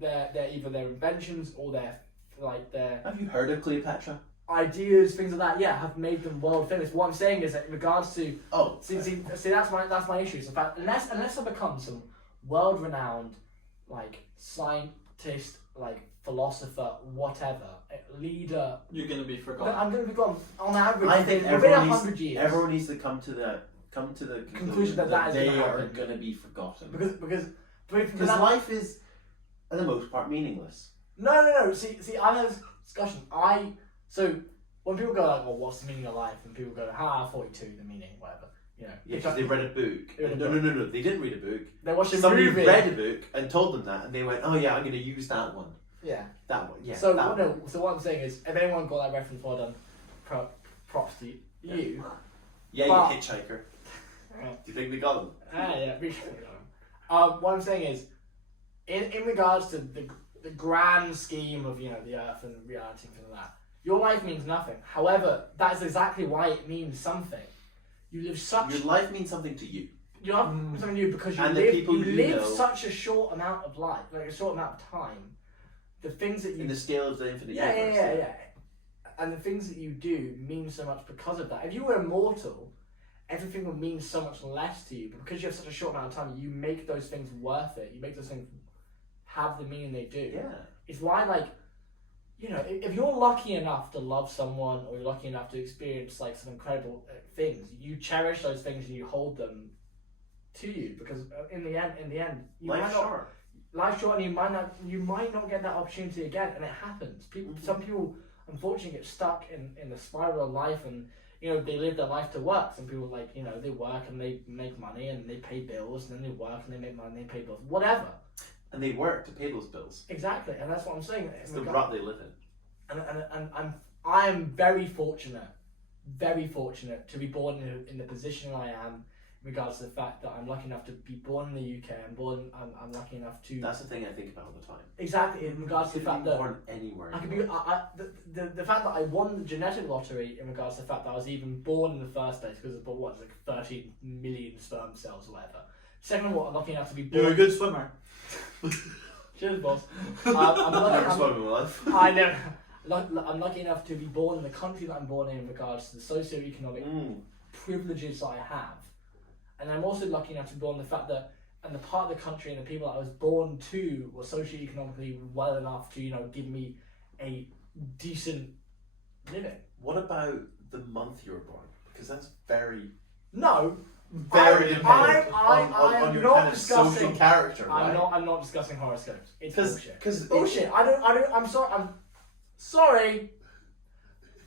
they're either their inventions or their Have you heard of Cleopatra? ideas, things like that. Yeah, have made them world famous. What I'm saying is that in regards to Oh. see that's my issue. So in fact, unless I become some world renowned like scientist, like philosopher, whatever, leader, You're gonna be then forgotten. I'm going to be gone on average. I think within everyone 100 years. Everyone needs to come to the conclusion that is they gonna are happen. going to be forgotten. Because life is, for the most part, meaningless. No. See, I had this discussion. So when people go like, well, what's the meaning of life? And people go, 42, the meaning, whatever. You know. Yeah, because they read a book. Read a No. They didn't read a book. They watched a Somebody movie. read a book and told them that, and they went, "Oh yeah, I'm going to use that one. Yeah. That one. Yeah." So that one. So what I'm saying is, if anyone got that reference, well done. Props to you. Yeah, But- you hitchhiker. Do you think they got them? Yeah. What I'm saying is, in regards to the grand scheme of the earth and reality and things like that, your life means nothing. However, that is exactly why it means something. You live such. Your life means something to you. You're not something new because you And the live, people you you live know- such a short amount of life, like a short amount of time. The things that you In the scale of the infinite yeah, universe. and the things that you do mean so much because of that. If you were immortal, everything would mean so much less to you. But because you have such a short amount of time, you make those things worth it. You make those things have the meaning they do. Yeah. It's why, like, if you're lucky enough to love someone or you're lucky enough to experience like some incredible things, you cherish those things and you hold them to you because in the end, you Life's might not. short. Life's short, and you might not get that opportunity again, and it happens. Some people unfortunately get stuck in the spiral of life, and they live their life to work. Some people they work and they make money and they pay bills, and then they work and they make money and they pay bills, whatever. And they work to pay those bills. Exactly, and that's what I'm saying. It's the rut they live in. And I am very fortunate to be born in the position I am. In regards to the fact that I'm lucky enough to be born in the UK, I'm lucky enough to. That's the thing I think about all the time. Exactly, in regards to the fact that born anywhere. I could be. The fact that I won the genetic lottery in regards to the fact that I was even born in the first place because of it's like 13 million sperm cells or whatever. Second of all, I'm lucky enough to be born. You're a good swimmer. Cheers, boss. I'm lucky. Never swum in my life. I know. I'm lucky enough to be born in the country that I'm born in regards to the socio-economic privileges that I have. And I'm also lucky enough to be born in the fact that, and the part of the country and the people that I was born to were socioeconomically well enough to, give me a decent living. What about the month you were born? Because that's very dependent on your kind of social character, right? I'm not discussing horoscopes. It's bullshit. Because bullshit. I'm sorry.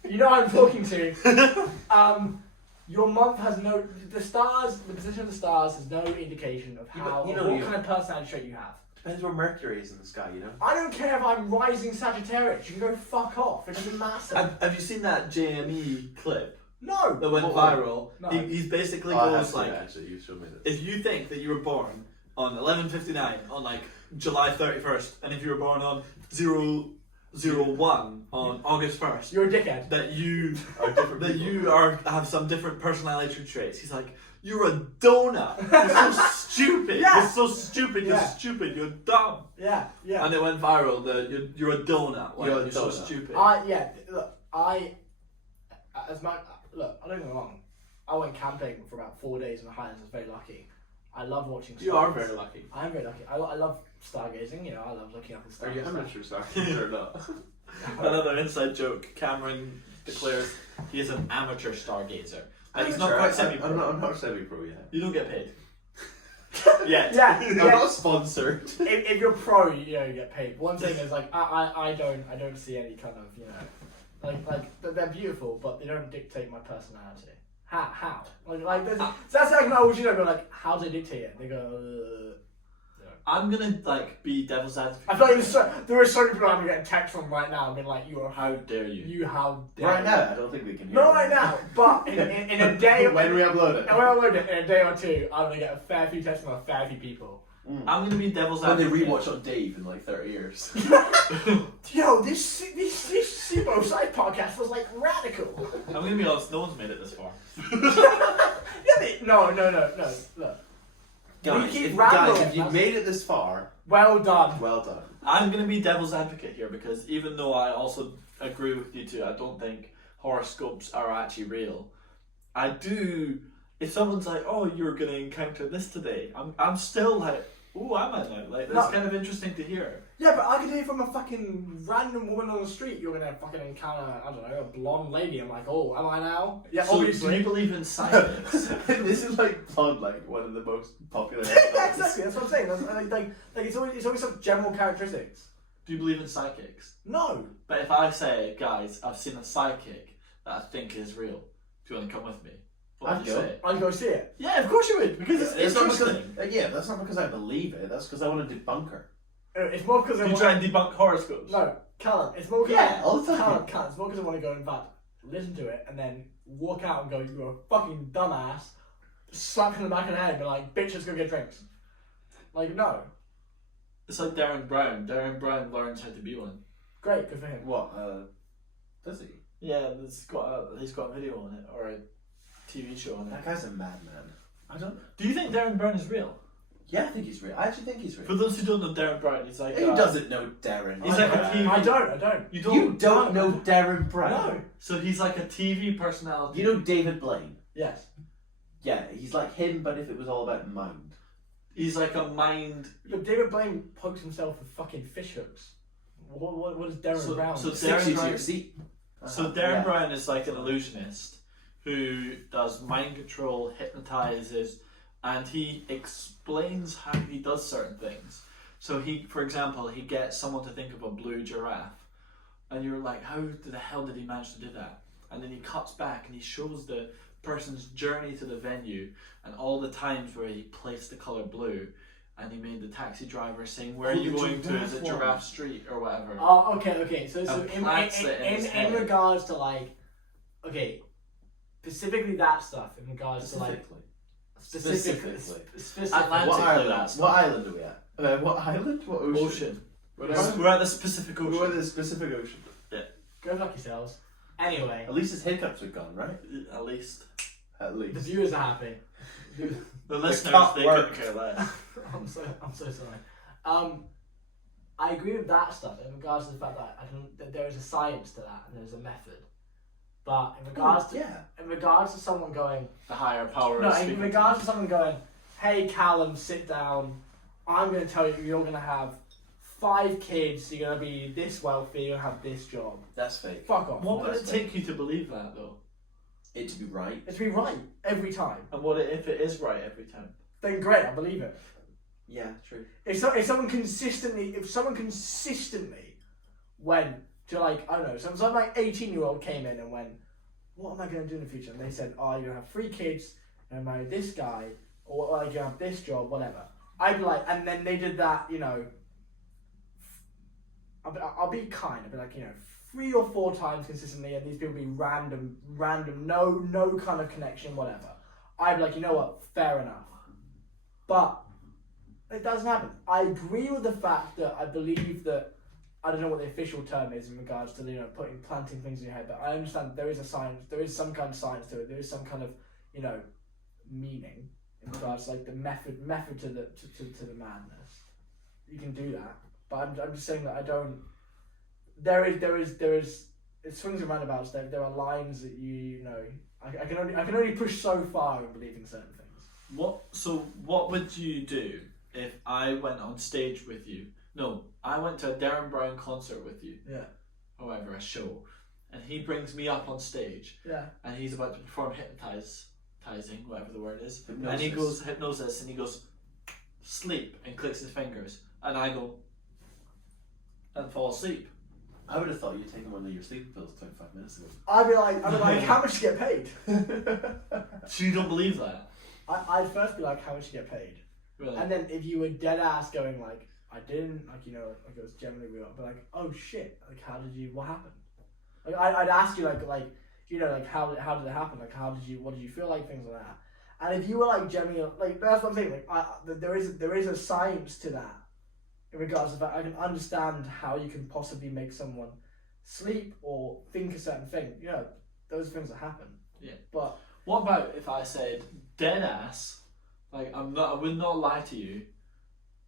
You know who I'm talking to. Your month has the position of the stars has no indication of what kind of personality trait you have. Depends where Mercury is in the sky, I don't care if I'm rising Sagittarius. You can go fuck off. It doesn't matter. Have you seen that JME clip? No. That went viral. No. He's basically goes like, actually, you showed me this. if you think that you were born on 11:59 on like July 31st, and if you were born on 001 on August 1st, You're a dickhead. that you Are different that people. you have some different personality traits. He's like, you're a donut. You're so stupid. Yeah. You're so stupid. You're Yeah. stupid. You're dumb. Yeah. And it went viral. You're a donut. Like, You're a you're so donut. stupid. Look, I don't get me wrong. I went camping for about 4 days in the Highlands. I was very lucky. I love watching stars. You are very lucky. I am very lucky. I love stargazing. I love looking up at Are stars. you amateur stargazing or not? Another inside joke. Cameron declares he is an amateur stargazer. And he's not Amateur? quite semi-pro. I'm not semi-pro yet. You don't get paid. Yet. Yeah. I'm not sponsored. If you're pro, you get paid. One thing is like I don't see any kind of like they're beautiful, but they don't dictate my personality. How? That's like I would go like, how do they dictate it? They go. I'm gonna be devil's advocate. I feel like there are so many people I'm getting text from right now being like, you are How dare you? how dare Right you. now, I don't think we can hear Not it. right now, but in a day when we upload it. and when I upload it in a day or two, I'm gonna get a fair few texts from a fair few people. I'm gonna be devil's When they advocate. rewatch on Dave in like 30 years. Yo, this Sumo Side podcast was like radical. I'm gonna be honest, no one's made it this far. No, look. Guys, keep if, rambling, if you've made it this far, Well done. well done. I'm gonna be devil's advocate here because even though I also agree with you two, I don't think horoscopes are actually real. I do. If someone's like, "Oh, you're gonna encounter this today," I'm still like, "Oh, am I now?" Like that's kind of interesting to hear. Yeah, but I could hear from a fucking random woman on the street, you're gonna fucking encounter, I don't know, a blonde lady. I'm like, oh, am I now? Yeah, So obviously. do you believe in science? This is like blonde, like one of the most popular. Yeah, exactly. That's what I'm saying. That's, like it's always some general characteristics. Do you believe in psychics? No. But if I say, guys, I've seen a psychic that I think is real, do you want to come with me? What would you say? I'd go see it. Yeah, of course you would, because it's not interesting. because, yeah, that's not because I believe it. That's because I want to debunk her. It's more because I Do you want... try and debunk horoscopes? No, Calum, it's more because Yeah, all the time. Calum, it's more because I want to go and listen to it and then walk out and go, you're a fucking dumbass, slap him in the back of the head and be like, bitch, let's go get drinks. Like, no. It's like Darren Brown. Darren Brown learns how to be one. Great, good for him. What? Does he? Yeah, he's got a video on it, or a TV show on it. That guy's a madman. I don't. Do you think Darren Brown is real? Yeah, I think he's real. I actually think he's real. For those who don't know Darren Brown, he's like... Who doesn't know Darren? He's like a TV... I don't. You You don't know Darren Brown? No. So he's like a TV personality. You know David Blaine? Yes. Yeah, he's like him, but if it was all about mind. He's like a mind... Look, David Blaine pokes himself with fucking fish hooks. What is Darren Brown? So Sticks Darren you to Brown, your seat. so Darren Brown is like an illusionist who does mind control, hypnotizes, and he explains how he does certain things. So for example, he gets someone to think of a blue giraffe, and you're like, how the hell did he manage to do that? And then he cuts back and he shows the person's journey to the venue and all the times where he placed the color blue, and he made the taxi driver saying, where are you going to? Is it Giraffe Street or whatever? Oh, okay. So plants it in his in head. regards to specifically that stuff, in regards to Specifically. Atlantic. What island? That's What island are we at? What island? What ocean? Ocean. Whatever. We're at the Pacific Ocean. We're at the Pacific Ocean. Go fuck yourselves. Anyway, At least his hiccups are gone, right? At least. At the least. viewers are happy. The listeners, cut they worked. couldn't care less. I'm so sorry. I agree with that stuff in regards to the fact that that there is a science to that and there's a method. But in regards to yeah. in regards to someone going, The higher power. no, is in speaking regards to to someone going, hey Callum, sit down. I'm going to tell you you're going to have 5 kids. You're going to be this wealthy. You're going to have this job. That's fake. Fuck off. What would That's it take you to believe that though? It to be right. It's be right every time. And what if it is right every time? Then great, I believe it. Yeah, true. If someone consistently went to like, I don't know, some like 18-year-old came in and went, what am I going to do in the future? And they said, oh, you're going to have 3 kids and marry this guy, or like you have this job, whatever. I'd be like, and then they did that, you know, I'll be kind, I'll be like, you know, 3 or 4 times consistently, and these people be random, no kind of connection, whatever. I'd be like, you know what, fair enough. But it doesn't happen. I agree with the fact that I believe that, I don't know what the official term is in regards to, you know, planting things in your head, but I understand there is a science, there is some kind of science to it, there is some kind of, you know, meaning in regards to like the method to the madness. You can do that, but I'm just saying that I don't. There is it swings and roundabouts. There are lines that you know. I can only push so far in believing certain things. What would you do if I went on stage with you? No, I went to a Darren Brown concert with you. Yeah. However, a show, and he brings me up on stage. Yeah. And he's about to perform hypnotizing, whatever the word is. Hypnosis. And he goes hypnosis, and he goes sleep, and clicks his fingers, and I go and fall asleep. I would have thought you'd taken one of your sleeping pills 25 minutes ago. I'd be like, how much you get paid? So you don't believe that? I'd first be like, how much you get paid? Really? And then if you were dead ass going like, I didn't, like, you know, like it was generally real, I'd be like, oh shit, like what happened? Like I'd ask you like, you know, like how did it happen? Like what did you feel like, things like that. And if you were like genuinely, like that's what I'm saying, like there is a science to that. In regards to that, I can understand how you can possibly make someone sleep or think a certain thing. You know, those things that happen. Yeah. But what about if I said dead ass? Like I would not lie to you.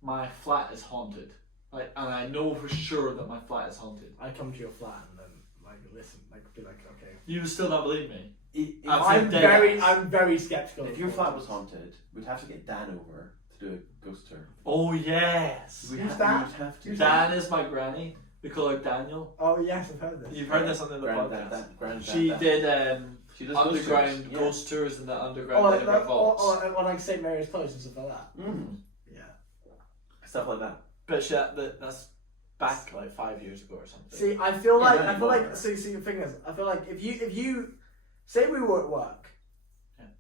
My flat is haunted. Like, and I know for sure that my flat is haunted. I come to your flat and then like listen, like be like, okay. You would still not believe me. I'm very skeptical. If your flat was haunted, we'd have to get Dan over to do a ghost tour. Oh yes. Who's that? We'd have to. Dan is my granny. We call her Daniel. Oh yes, I've heard this. You've heard this on the podcast. She did she does underground ghost ghost tours in the underground or vaults. like St. Mary's Close and stuff like that. Mm. Yeah. Stuff like that. But that's back like 5 years ago or something. See, I feel like more. see the thing is, I feel like if you say we were at work,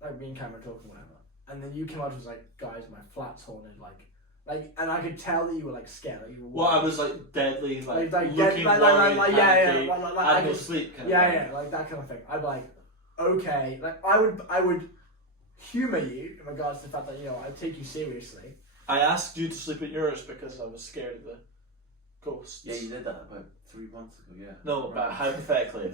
like me and Cameron talking whatever, and then you came out and was like, guys, my flat's haunted, like, and I could tell that you were like scared, like you were. Well, I was like deadly, like looking like worried, like I had no sleep. Kind of yeah, like that kind of thing. I'd be like, okay, like I would humor you in regards to the fact that, you know, I'd take you seriously. I asked you to sleep at yours because I was scared of the ghosts. Yeah, you did that about 3 months ago. Yeah. No, but Right. hypothetically,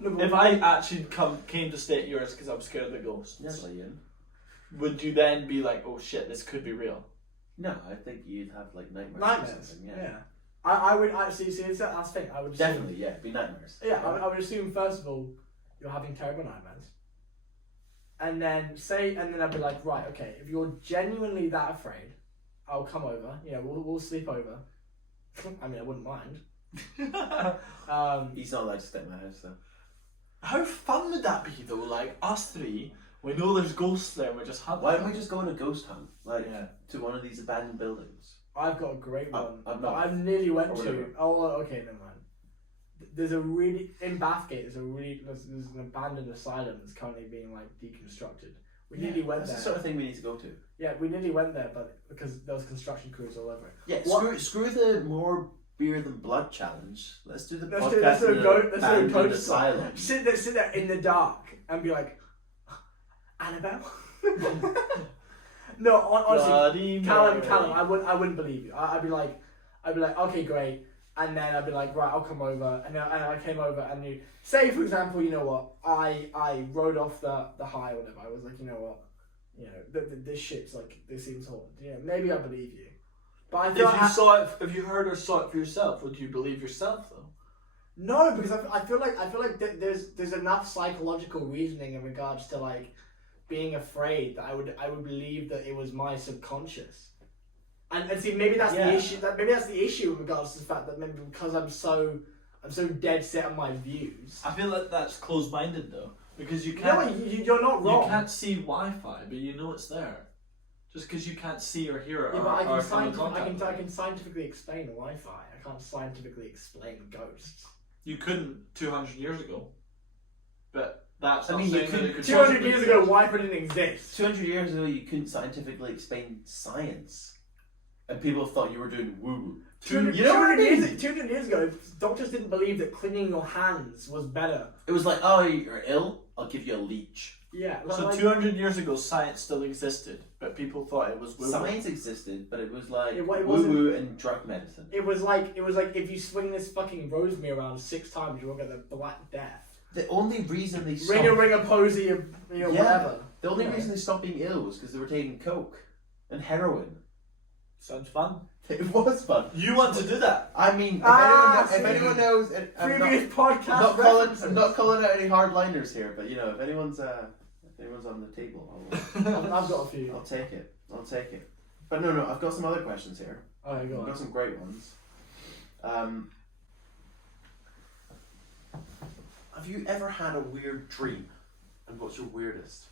No, if I actually came to stay at yours because I was scared of the ghosts, Yes, Ian. would you then be like, oh shit, this could be real? No, I think you'd have like nightmares. Or nightmares. something, Yeah. I would see it's that's the thing. I would assume, Definitely, yeah, it'd be nightmares. Yeah, I would assume first of all you're having terrible nightmares, and then I'd be like, right, okay, if you're genuinely that afraid, I'll come over. You know, we'll sleep over. I mean, I wouldn't mind. He's not allowed to stay in my house though. How fun would that be though? Like us three, we know there's ghosts there. We're just hunting. Why don't we just go on a ghost hunt, Yeah. to one of these abandoned buildings? I've got a great one. I'm that not. I've nearly went Or to. whatever. Oh, okay, never mind. There's a really in Bathgate. There's an abandoned asylum that's currently being like deconstructed. We nearly went That's there. the sort of thing we need to go to. Yeah, we nearly went there, but because there was construction crews all over it. Yeah, What- screw the more beer than blood challenge. Let's do the Let's podcast do in a an abandoned ghost asylum. Sit there in the dark and be like, Annabelle. No, honestly, Bloody Calum, Mary. I wouldn't believe you. I'd be like, okay, great. And then I'd be like, right, I'll come over. And I came over and you say, for example, you know what, I rode off the high or whatever. I was like, you know what, you know, this shit's like, this seems haunted. You know, maybe I believe you. But I feel If you saw it, if you heard or saw it for yourself, would you believe yourself though? No, because I feel like there's enough psychological reasoning in regards to like being afraid that I would believe that it was my subconscious, and see maybe that's the issue. Maybe that's the issue in regards to the fact that maybe because I'm so dead set on my views. I feel like that's closed-minded though, because you can't. No, you're not wrong. You can't see Wi-Fi, but you know it's there. Just because you can't see or hear it, Yeah, or, but I I can scientifically explain the Wi-Fi. I can't scientifically explain ghosts. You couldn't 200 years ago, but that's. I not mean, saying you that could- it could 200 possibly years exist. ago, Wi-Fi didn't exist. 200 years ago, you couldn't scientifically explain science, and people thought you were doing woo-woo. 200 years ago, doctors didn't believe that cleaning your hands was better. It was like, oh, you're ill? I'll give you a leech. Yeah. So like, 200 years ago, science still existed, but people thought it was woo-woo. Science existed, but it was like It wasn't- woo-woo and drug medicine. It was like if you swing this fucking rosemary around 6 times, you won't get the Black Death. The only reason they stopped... Ring a posy, whatever. The only Yeah. reason they stopped being ill was because they were taking coke and heroin. Sounds fun. It was fun. You want to do that? I mean, if anyone knows, I'm Previous podcast. I'm not calling out any hardliners here, but you know, if anyone's on the table, I've got a few. I'll take it. But no, I've got some other questions here. Oh, go I've on. got some great ones. Have you ever had a weird dream? And what's your weirdest?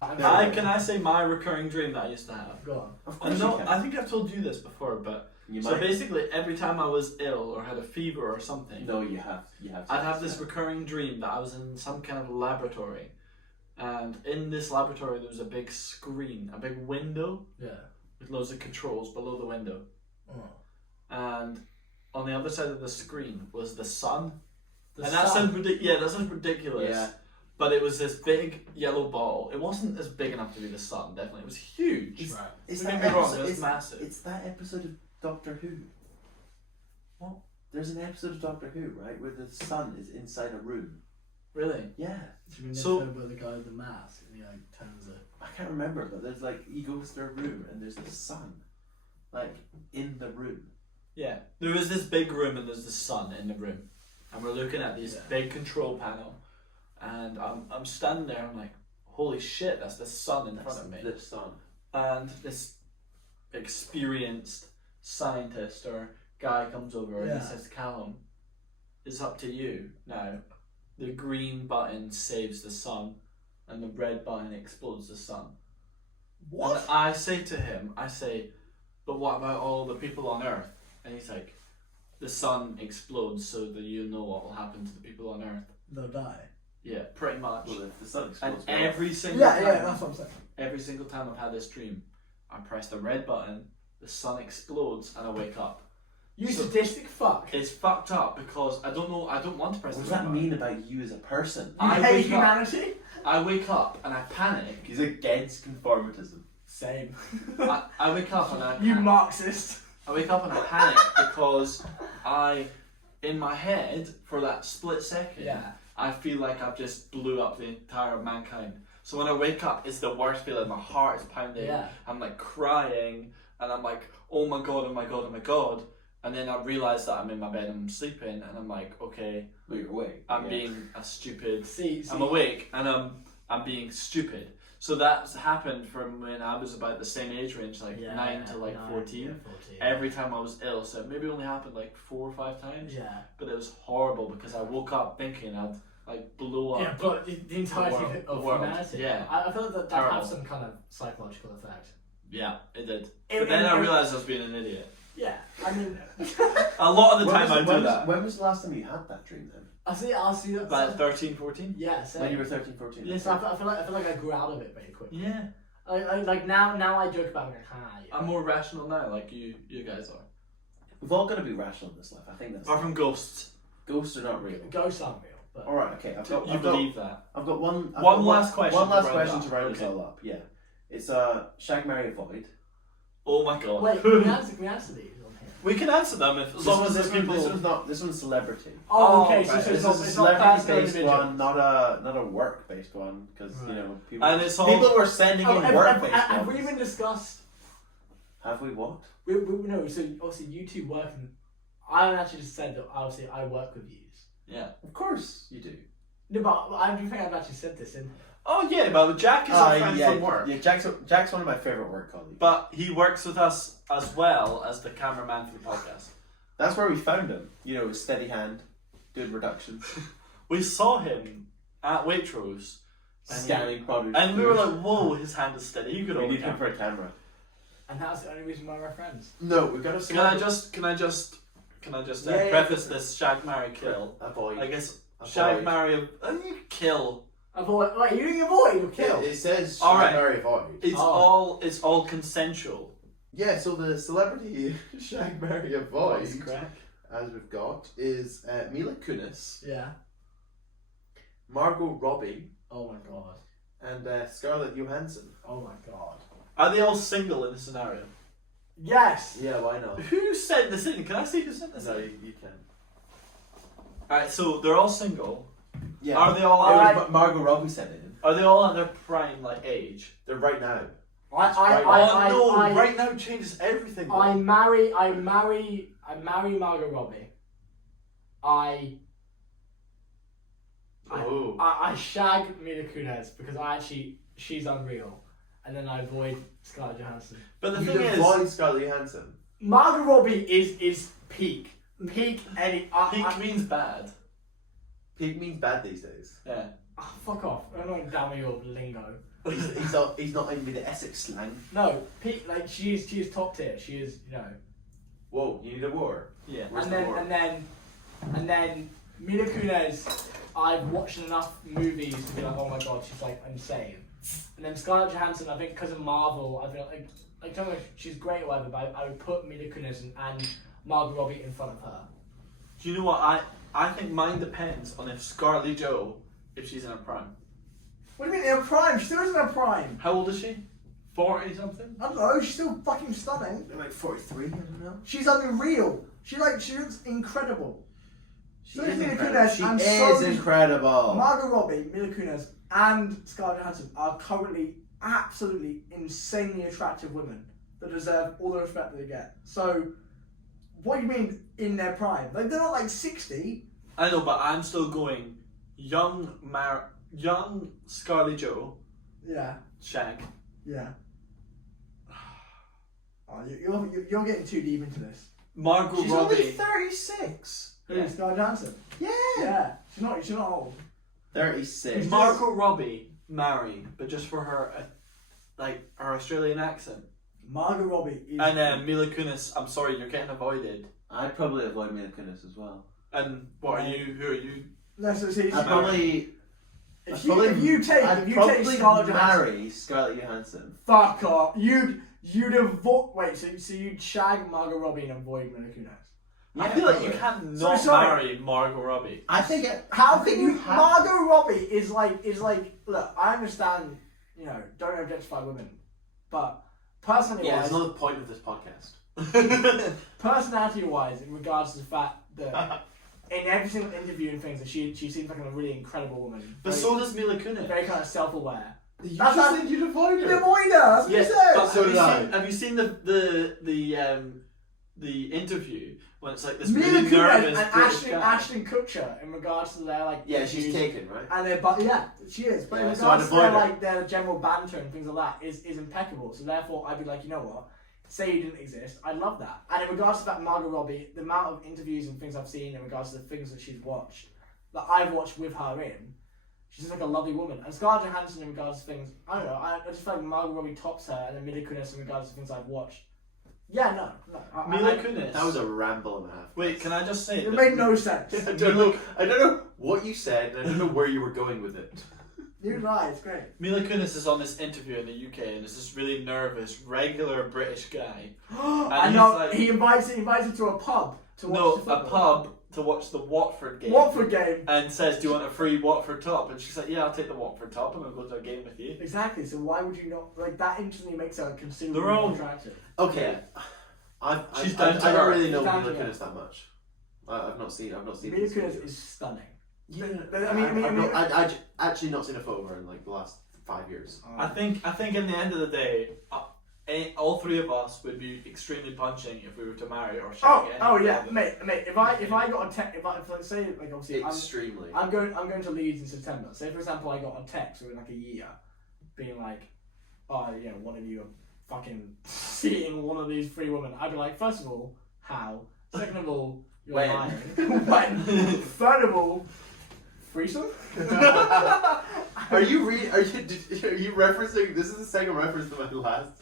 Can I say my recurring dream that I used to have? Go on. Of I course you know. can. I think I've told you this before, but You so might. basically every time I was ill or had a fever or something, No, you have. I'd have this recurring dream that I was in some kind of laboratory, and in this laboratory there was a big screen, a big window Yeah. with loads of controls below the window, Oh. and on the other side of the screen was the sun. The And that sun. sounds that sounds ridiculous. Yeah. But it was this big yellow ball. It wasn't as big enough to be the sun, definitely. It was huge. Right. It's Don't that get me wrong, episode- it was it's- massive. It's that episode of Doctor Who. What? There's an episode of Doctor Who, right, where the sun is inside a room. Really? Yeah. So- about the guy with the mask and he like turns it. I can't remember, but there's like he goes to a room and there's the sun, like in the room. Yeah. There was this big room and there's the sun in the room. And we're looking at this big control panel. And I'm standing there, I'm like, holy shit, that's the sun in front of me. The sun. And this experienced scientist or guy comes over and he says, Calum, it's up to you now. The green button saves the sun and the red button explodes the sun. What? And I say to him, but what about all the people on Earth? And he's like, the sun explodes so that you know what will happen to the people on Earth. They'll die. Yeah, pretty much. Well, if the sun And explodes. every single Yeah, time, that's what I'm saying. every single time I've had this dream, I press the red button, the sun explodes, and I wake up. You So- sadistic fuck. It's fucked up because I don't want to press What the does red that button. mean about you as a person? You I hate wake up. humanity? I wake up and I panic. He's against conformitism. Same. I wake up and I You panic. Marxist. I wake up and I panic because in my head, for that split second, Yeah. I feel like I've just blew up the entire of mankind. So when I wake up, it's the worst feeling. My heart is pounding. Yeah. I'm like crying, and I'm like, oh my god, oh my god, oh my god. And then I realise that I'm in my bed and I'm sleeping, and I'm like, okay, No, you're awake. I'm Yeah. being a stupid. See. I'm awake, and I'm being stupid. So that's happened from when I was about the same age range, like 9 to like 14. Every time I was ill, so it maybe only happened like 4 or 5 times. Yeah. But it was horrible because I woke up thinking I'd like blow up. Yeah, but the entirety the of world. humanity. Yeah. I feel that Terrible. has some kind of psychological effect. Yeah, it did. It- But then it- I realised I was being an idiot. Yeah, I mean, A lot of the time I when do was- that. When was the last time you had that dream then? I'll see that. About 13, 14? Yeah, same. When you were 13, 14? Yeah, so I feel like I grew out of it very quickly. Yeah. Like now I joke about it, like, I'm more rational now, like you guys are. We've all got to be rational in this life. I think that's. Apart from ghosts. Ghosts are not real. Ghosts aren't real, but All right. Okay. You believe that? I've got one. One last question One to last round question up. to round us Okay. all up. Yeah. It's Shag, Marry, Avoid. Oh my god. wait, can we answer these on here? We can answer them if, as long as there's people. This one's celebrity. Oh, okay, right. so This it's is not a personal celebrity-based individual. one, not a work-based one, because you Right. know people. And it's all- people were sending Oh, in have work-based have we ones. even discussed? Have we what? We no. So obviously you two work, and I haven't actually just said that. Obviously I work with yous. Yeah. Of course you do. No, but I don't think I've actually said this in. Oh yeah, but Jack is a friend yeah, from work. Yeah, Jack's one of my favourite work colleagues. But he works with us as well as the cameraman for the podcast. That's where we found him. You know, steady hand, good reductions. We saw him at Waitrose. Scanning product. And we were like, whoa, his hand is steady. You could we hold need the him for camera. a camera. And that's the only reason why we're friends. No, we've got to. Can I just preface this shag, marry, kill? Avoid. I guess Avoid. shag, marry, kill. Avoid. Wait, you doing avoid or kill? It says All right. shag, marry, avoid. It's all consensual. Yeah, so the celebrity shag, marry, avoid, That's correct. as we've got, is Mila Kunis, Yeah. Margot Robbie, Oh my god. and Scarlett Johansson. Oh my god. Are they all single in this scenario? Yes. Yeah, why not? Who sent this in? Can I see who sent this No, in? you can. Alright, so they're all single. Yeah. Are they all It at, was Margot Robbie sent it in. are they all at their prime age? They're right now. Right now changes everything. I marry Margot Robbie. Oh. I shag Mila Kunis because she's unreal, and then I avoid Scarlett Johansson. But the You thing is, avoid Scarlett Johansson. Margot Robbie is peak any. peak means bad. Peak means bad these days. Yeah. Fuck off! I'm not damn your lingo. He's not even the Essex slang. No, peak like she is top tier. She is Whoa, you need a war. Yeah. Where's and the then war? and then Mila Kunis. I've watched enough movies to be like, oh my god, she's like insane. And then Scarlett Johansson, I think because of Marvel, I feel like don't know, she's great or whatever, but I would put Mila Kunis and Margot Robbie in front of her. Do you know what? I think mine depends on if Scarlett Jo, if she's in her prime. What do you mean in her prime? She still isn't in her prime. How old is she? 40 something? I don't know, she's still fucking stunning. They're like 43, I don't know. She's unreal. She looks incredible. She So is Mila incredible. Kunis She and is so- incredible. Margot Robbie, Mila Kunis, and Scarlett Johansson are currently absolutely insanely attractive women that deserve all the respect that they get. So, what do you mean in their prime? Like they're not like 60. I know, but I'm still going young Scarlett Jo, Yeah, shag. yeah. Oh, you're getting too deep into this. Margot She's Robbie. only 36. Yeah. Scarlett Johansson. Yeah. Yeah, she's not old. 36. Margot Robbie marry, but just for her, her Australian accent. Margot Robbie is. And Mila Kunis, I'm sorry, you're getting avoided. I'd probably avoid Mila Kunis as well. And what are you? Who are you? Let's see. I'd probably. If you take Scarlett Johansson, marry Scarlett Johansson. fuck off. You'd avoid. Wait, so you'd shag Margot Robbie and avoid Mila Kunis? I feel like you can't not sorry. marry Margot Robbie. I think. How can you? Margot Robbie is like. Look, I understand. Don't objectify women, but personally, Yeah, wise, it's not the point of this podcast. personality wise, in regards to the fact that in every single interview and things, that she seems like a really incredible woman. But so does Mila Kunis. very kind of self-aware. You That's just not- said you'd avoid You'd her. avoid her. That's what you said. but So did I. have you seen the interview when it's like this Mila really Kunis nervous and British guy? Ashton Kutcher in regards to their like. Yeah, she's interviews taken, right? And their but yeah, she is. But in Yeah, so regards I'd to their avoid her. like their general banter and things like that is impeccable. So therefore, I'd be like, you know what? Say you didn't exist, I'd love that. And in regards to that Margot Robbie, the amount of interviews and things I've seen in regards to the things that she's watched, that I've watched with her in, she's just like a lovely woman. And Scarlett Johansson in regards to things, I don't know, I just feel like Margot Robbie tops her, and then Mila Kunis in regards to things I've watched. Yeah, no. Mila Kunis. That was a ramble and a half. Wait, can I just say It that made no sense. I don't know what you said, and I don't know where you were going with it. You're right, it's great. Mila Kunis is on this interview in the UK, and it's this really nervous, regular British guy. I he's know, like- he invites him to a pub to watch the a football. pub to watch the Watford game. Watford game. And says, "Do you want a free Watford top?" And she's like, "Yeah, I'll take the Watford top. I'm gonna go to a game with you." Exactly, so why would you not, like, that instantly makes her considerably They're all- more attractive. Okay, She's down to I don't earth. really know She's down Mila to Kunis earth. that much. I've not seen. Mila these Kunis videos. is stunning. Yeah, I I've actually not seen a photo of her in like the last 5 years. I think in the end of the day, all three of us would be extremely punching if we were to marry or shag Oh any yeah, of them. mate. If I got a text, if let's say like obviously Extremely. I'm going to Leeds in September. Say for example, I got a text within like a year, being like, oh yeah, one of you are fucking seeing one of these three women. I'd be like, first of all, how? Second of all, you're When? lying. When? Third of all, threesome. Are you referencing? This is the second reference to my last.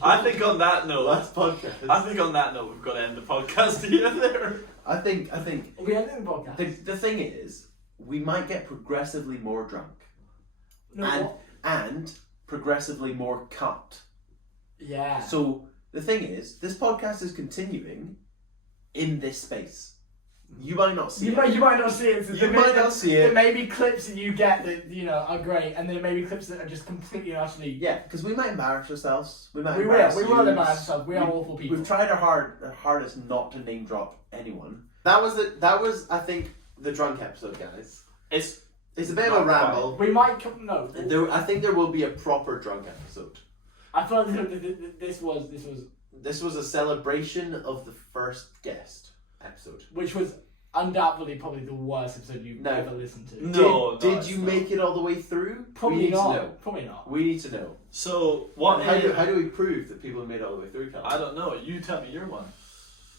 I think on that note, Last podcast. we've got to end the podcast here. There. I think We ended the podcast. the thing is, we might get progressively more drunk No, and progressively more cut. yeah. So the thing is, this podcast is continuing in this space. You might not see it. You might not see it. So You might not see it. There may be clips that you get that are great, and there may be clips that are just completely and utterly. Yeah, because we might embarrass ourselves. We will embarrass embarrass ourselves. We are awful people. We've tried our hardest not to name drop anyone. That was I think the drunk episode, guys. It's a bit of a ramble. We might I think there will be a proper drunk episode. I feel like this was This was a celebration of the first guest episode. which was undoubtedly probably the worst episode you've No. ever listened to. Did you make it all the way through? Probably we need not. to know. Probably not. We need to know. So what? How do we prove that people made it all the way through, Calum? I don't know. You tell me your one.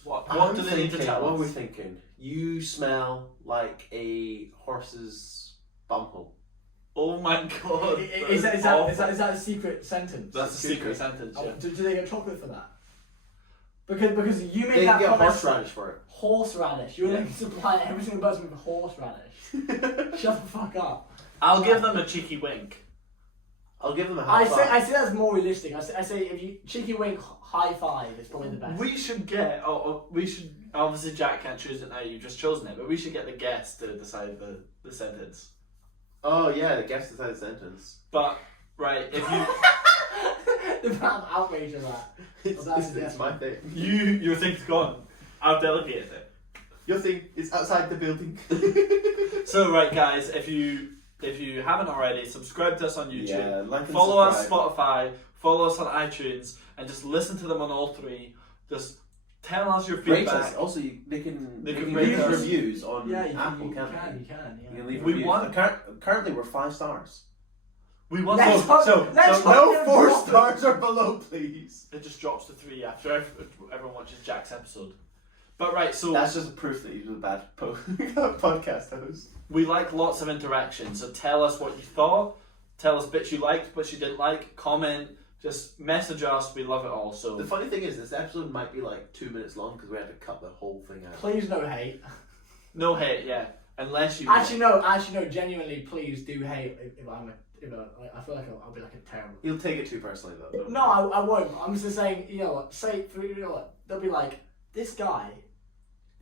What I'm do they need to thinking- tell What us? are we thinking? You smell like a horse's bumhole. Oh my god! Is that a secret sentence? That's a secret sentence. Yeah. Do they get chocolate for that? Because you made They that get promise. horseradish for it. Horseradish. You're going to supply every single person with horseradish. Shut the fuck up. I'll give them a cheeky wink. I'll give them a I high five. say that's more realistic. I say if you cheeky wink, high five is probably the best. We should get. We should. Obviously, Jack can't choose it now. You've just chosen it, but we should get the guest to decide the sentence. Oh yeah, the guest decided sentence. But right, if you The amount of outrage of that. It's my thing. your thing's gone, I've delegated it. Your thing is outside the building. So right, guys, if you haven't already, subscribe to us on YouTube. Yeah, like and Follow us subscribe. Spotify. Follow us on iTunes, and just listen to them on all three. Just tell us your Rate feedback. us. Also, they can rate leave us. reviews on Yeah, you Apple, can. can't You can. they? Yeah. You can leave We reviews. want- Currently, we're 5 stars. We want Let's to. hope- So let's hope no they're 4 dropping. stars or below, please. It just drops to 3 after everyone watches Jack's episode. But right, so That's just proof that he's a bad podcast host. we like lots of interaction. So tell us what you thought. Tell us bits you liked, bits you didn't like. Comment. Just message us. We love it all. So The funny thing is, this episode might be like 2 minutes long because we had to cut the whole thing out. Please no hate. no hate, yeah. Unless you Actually no. Genuinely, please do hate if I feel like I'll be like a terrible. You'll take it too personally though. No, I won't. I'm just saying. You know what? They'll be like, this guy,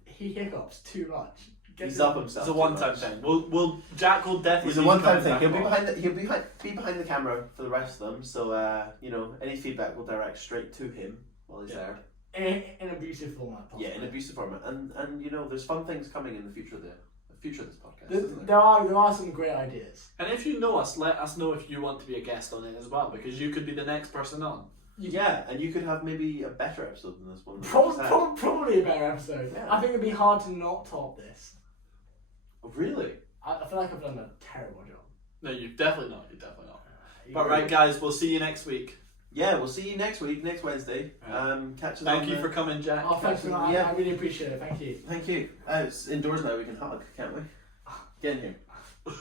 he hiccups too much. He's up himself. it's a too one-time much. thing. Jack will definitely. It's a be one-time coming thing. back He'll be on. behind the camera for the rest of them. So any feedback will direct straight to him while he's there. In abusive format. Possibly. Yeah, in abusive format. And there's fun things coming in the future of this podcast. Isn't There are some great ideas. And if you know us, let us know if you want to be a guest on it as well, because you could be the next person on. Yeah, and you could have maybe a better episode than this one. that we just had. Probably a better episode. Yeah. I think it'd be hard to not top this. Oh, really? I feel like I've done a terrible job. No, you've definitely not. But right, guys, we'll see you next week. Yeah, we'll see you next week, next Wednesday. Catch us. Thank you for coming, Jack. Oh, thanks for that. Yeah. I really appreciate it. Thank you. Thank you. It's indoors now. We can hug, can't we? Get in here.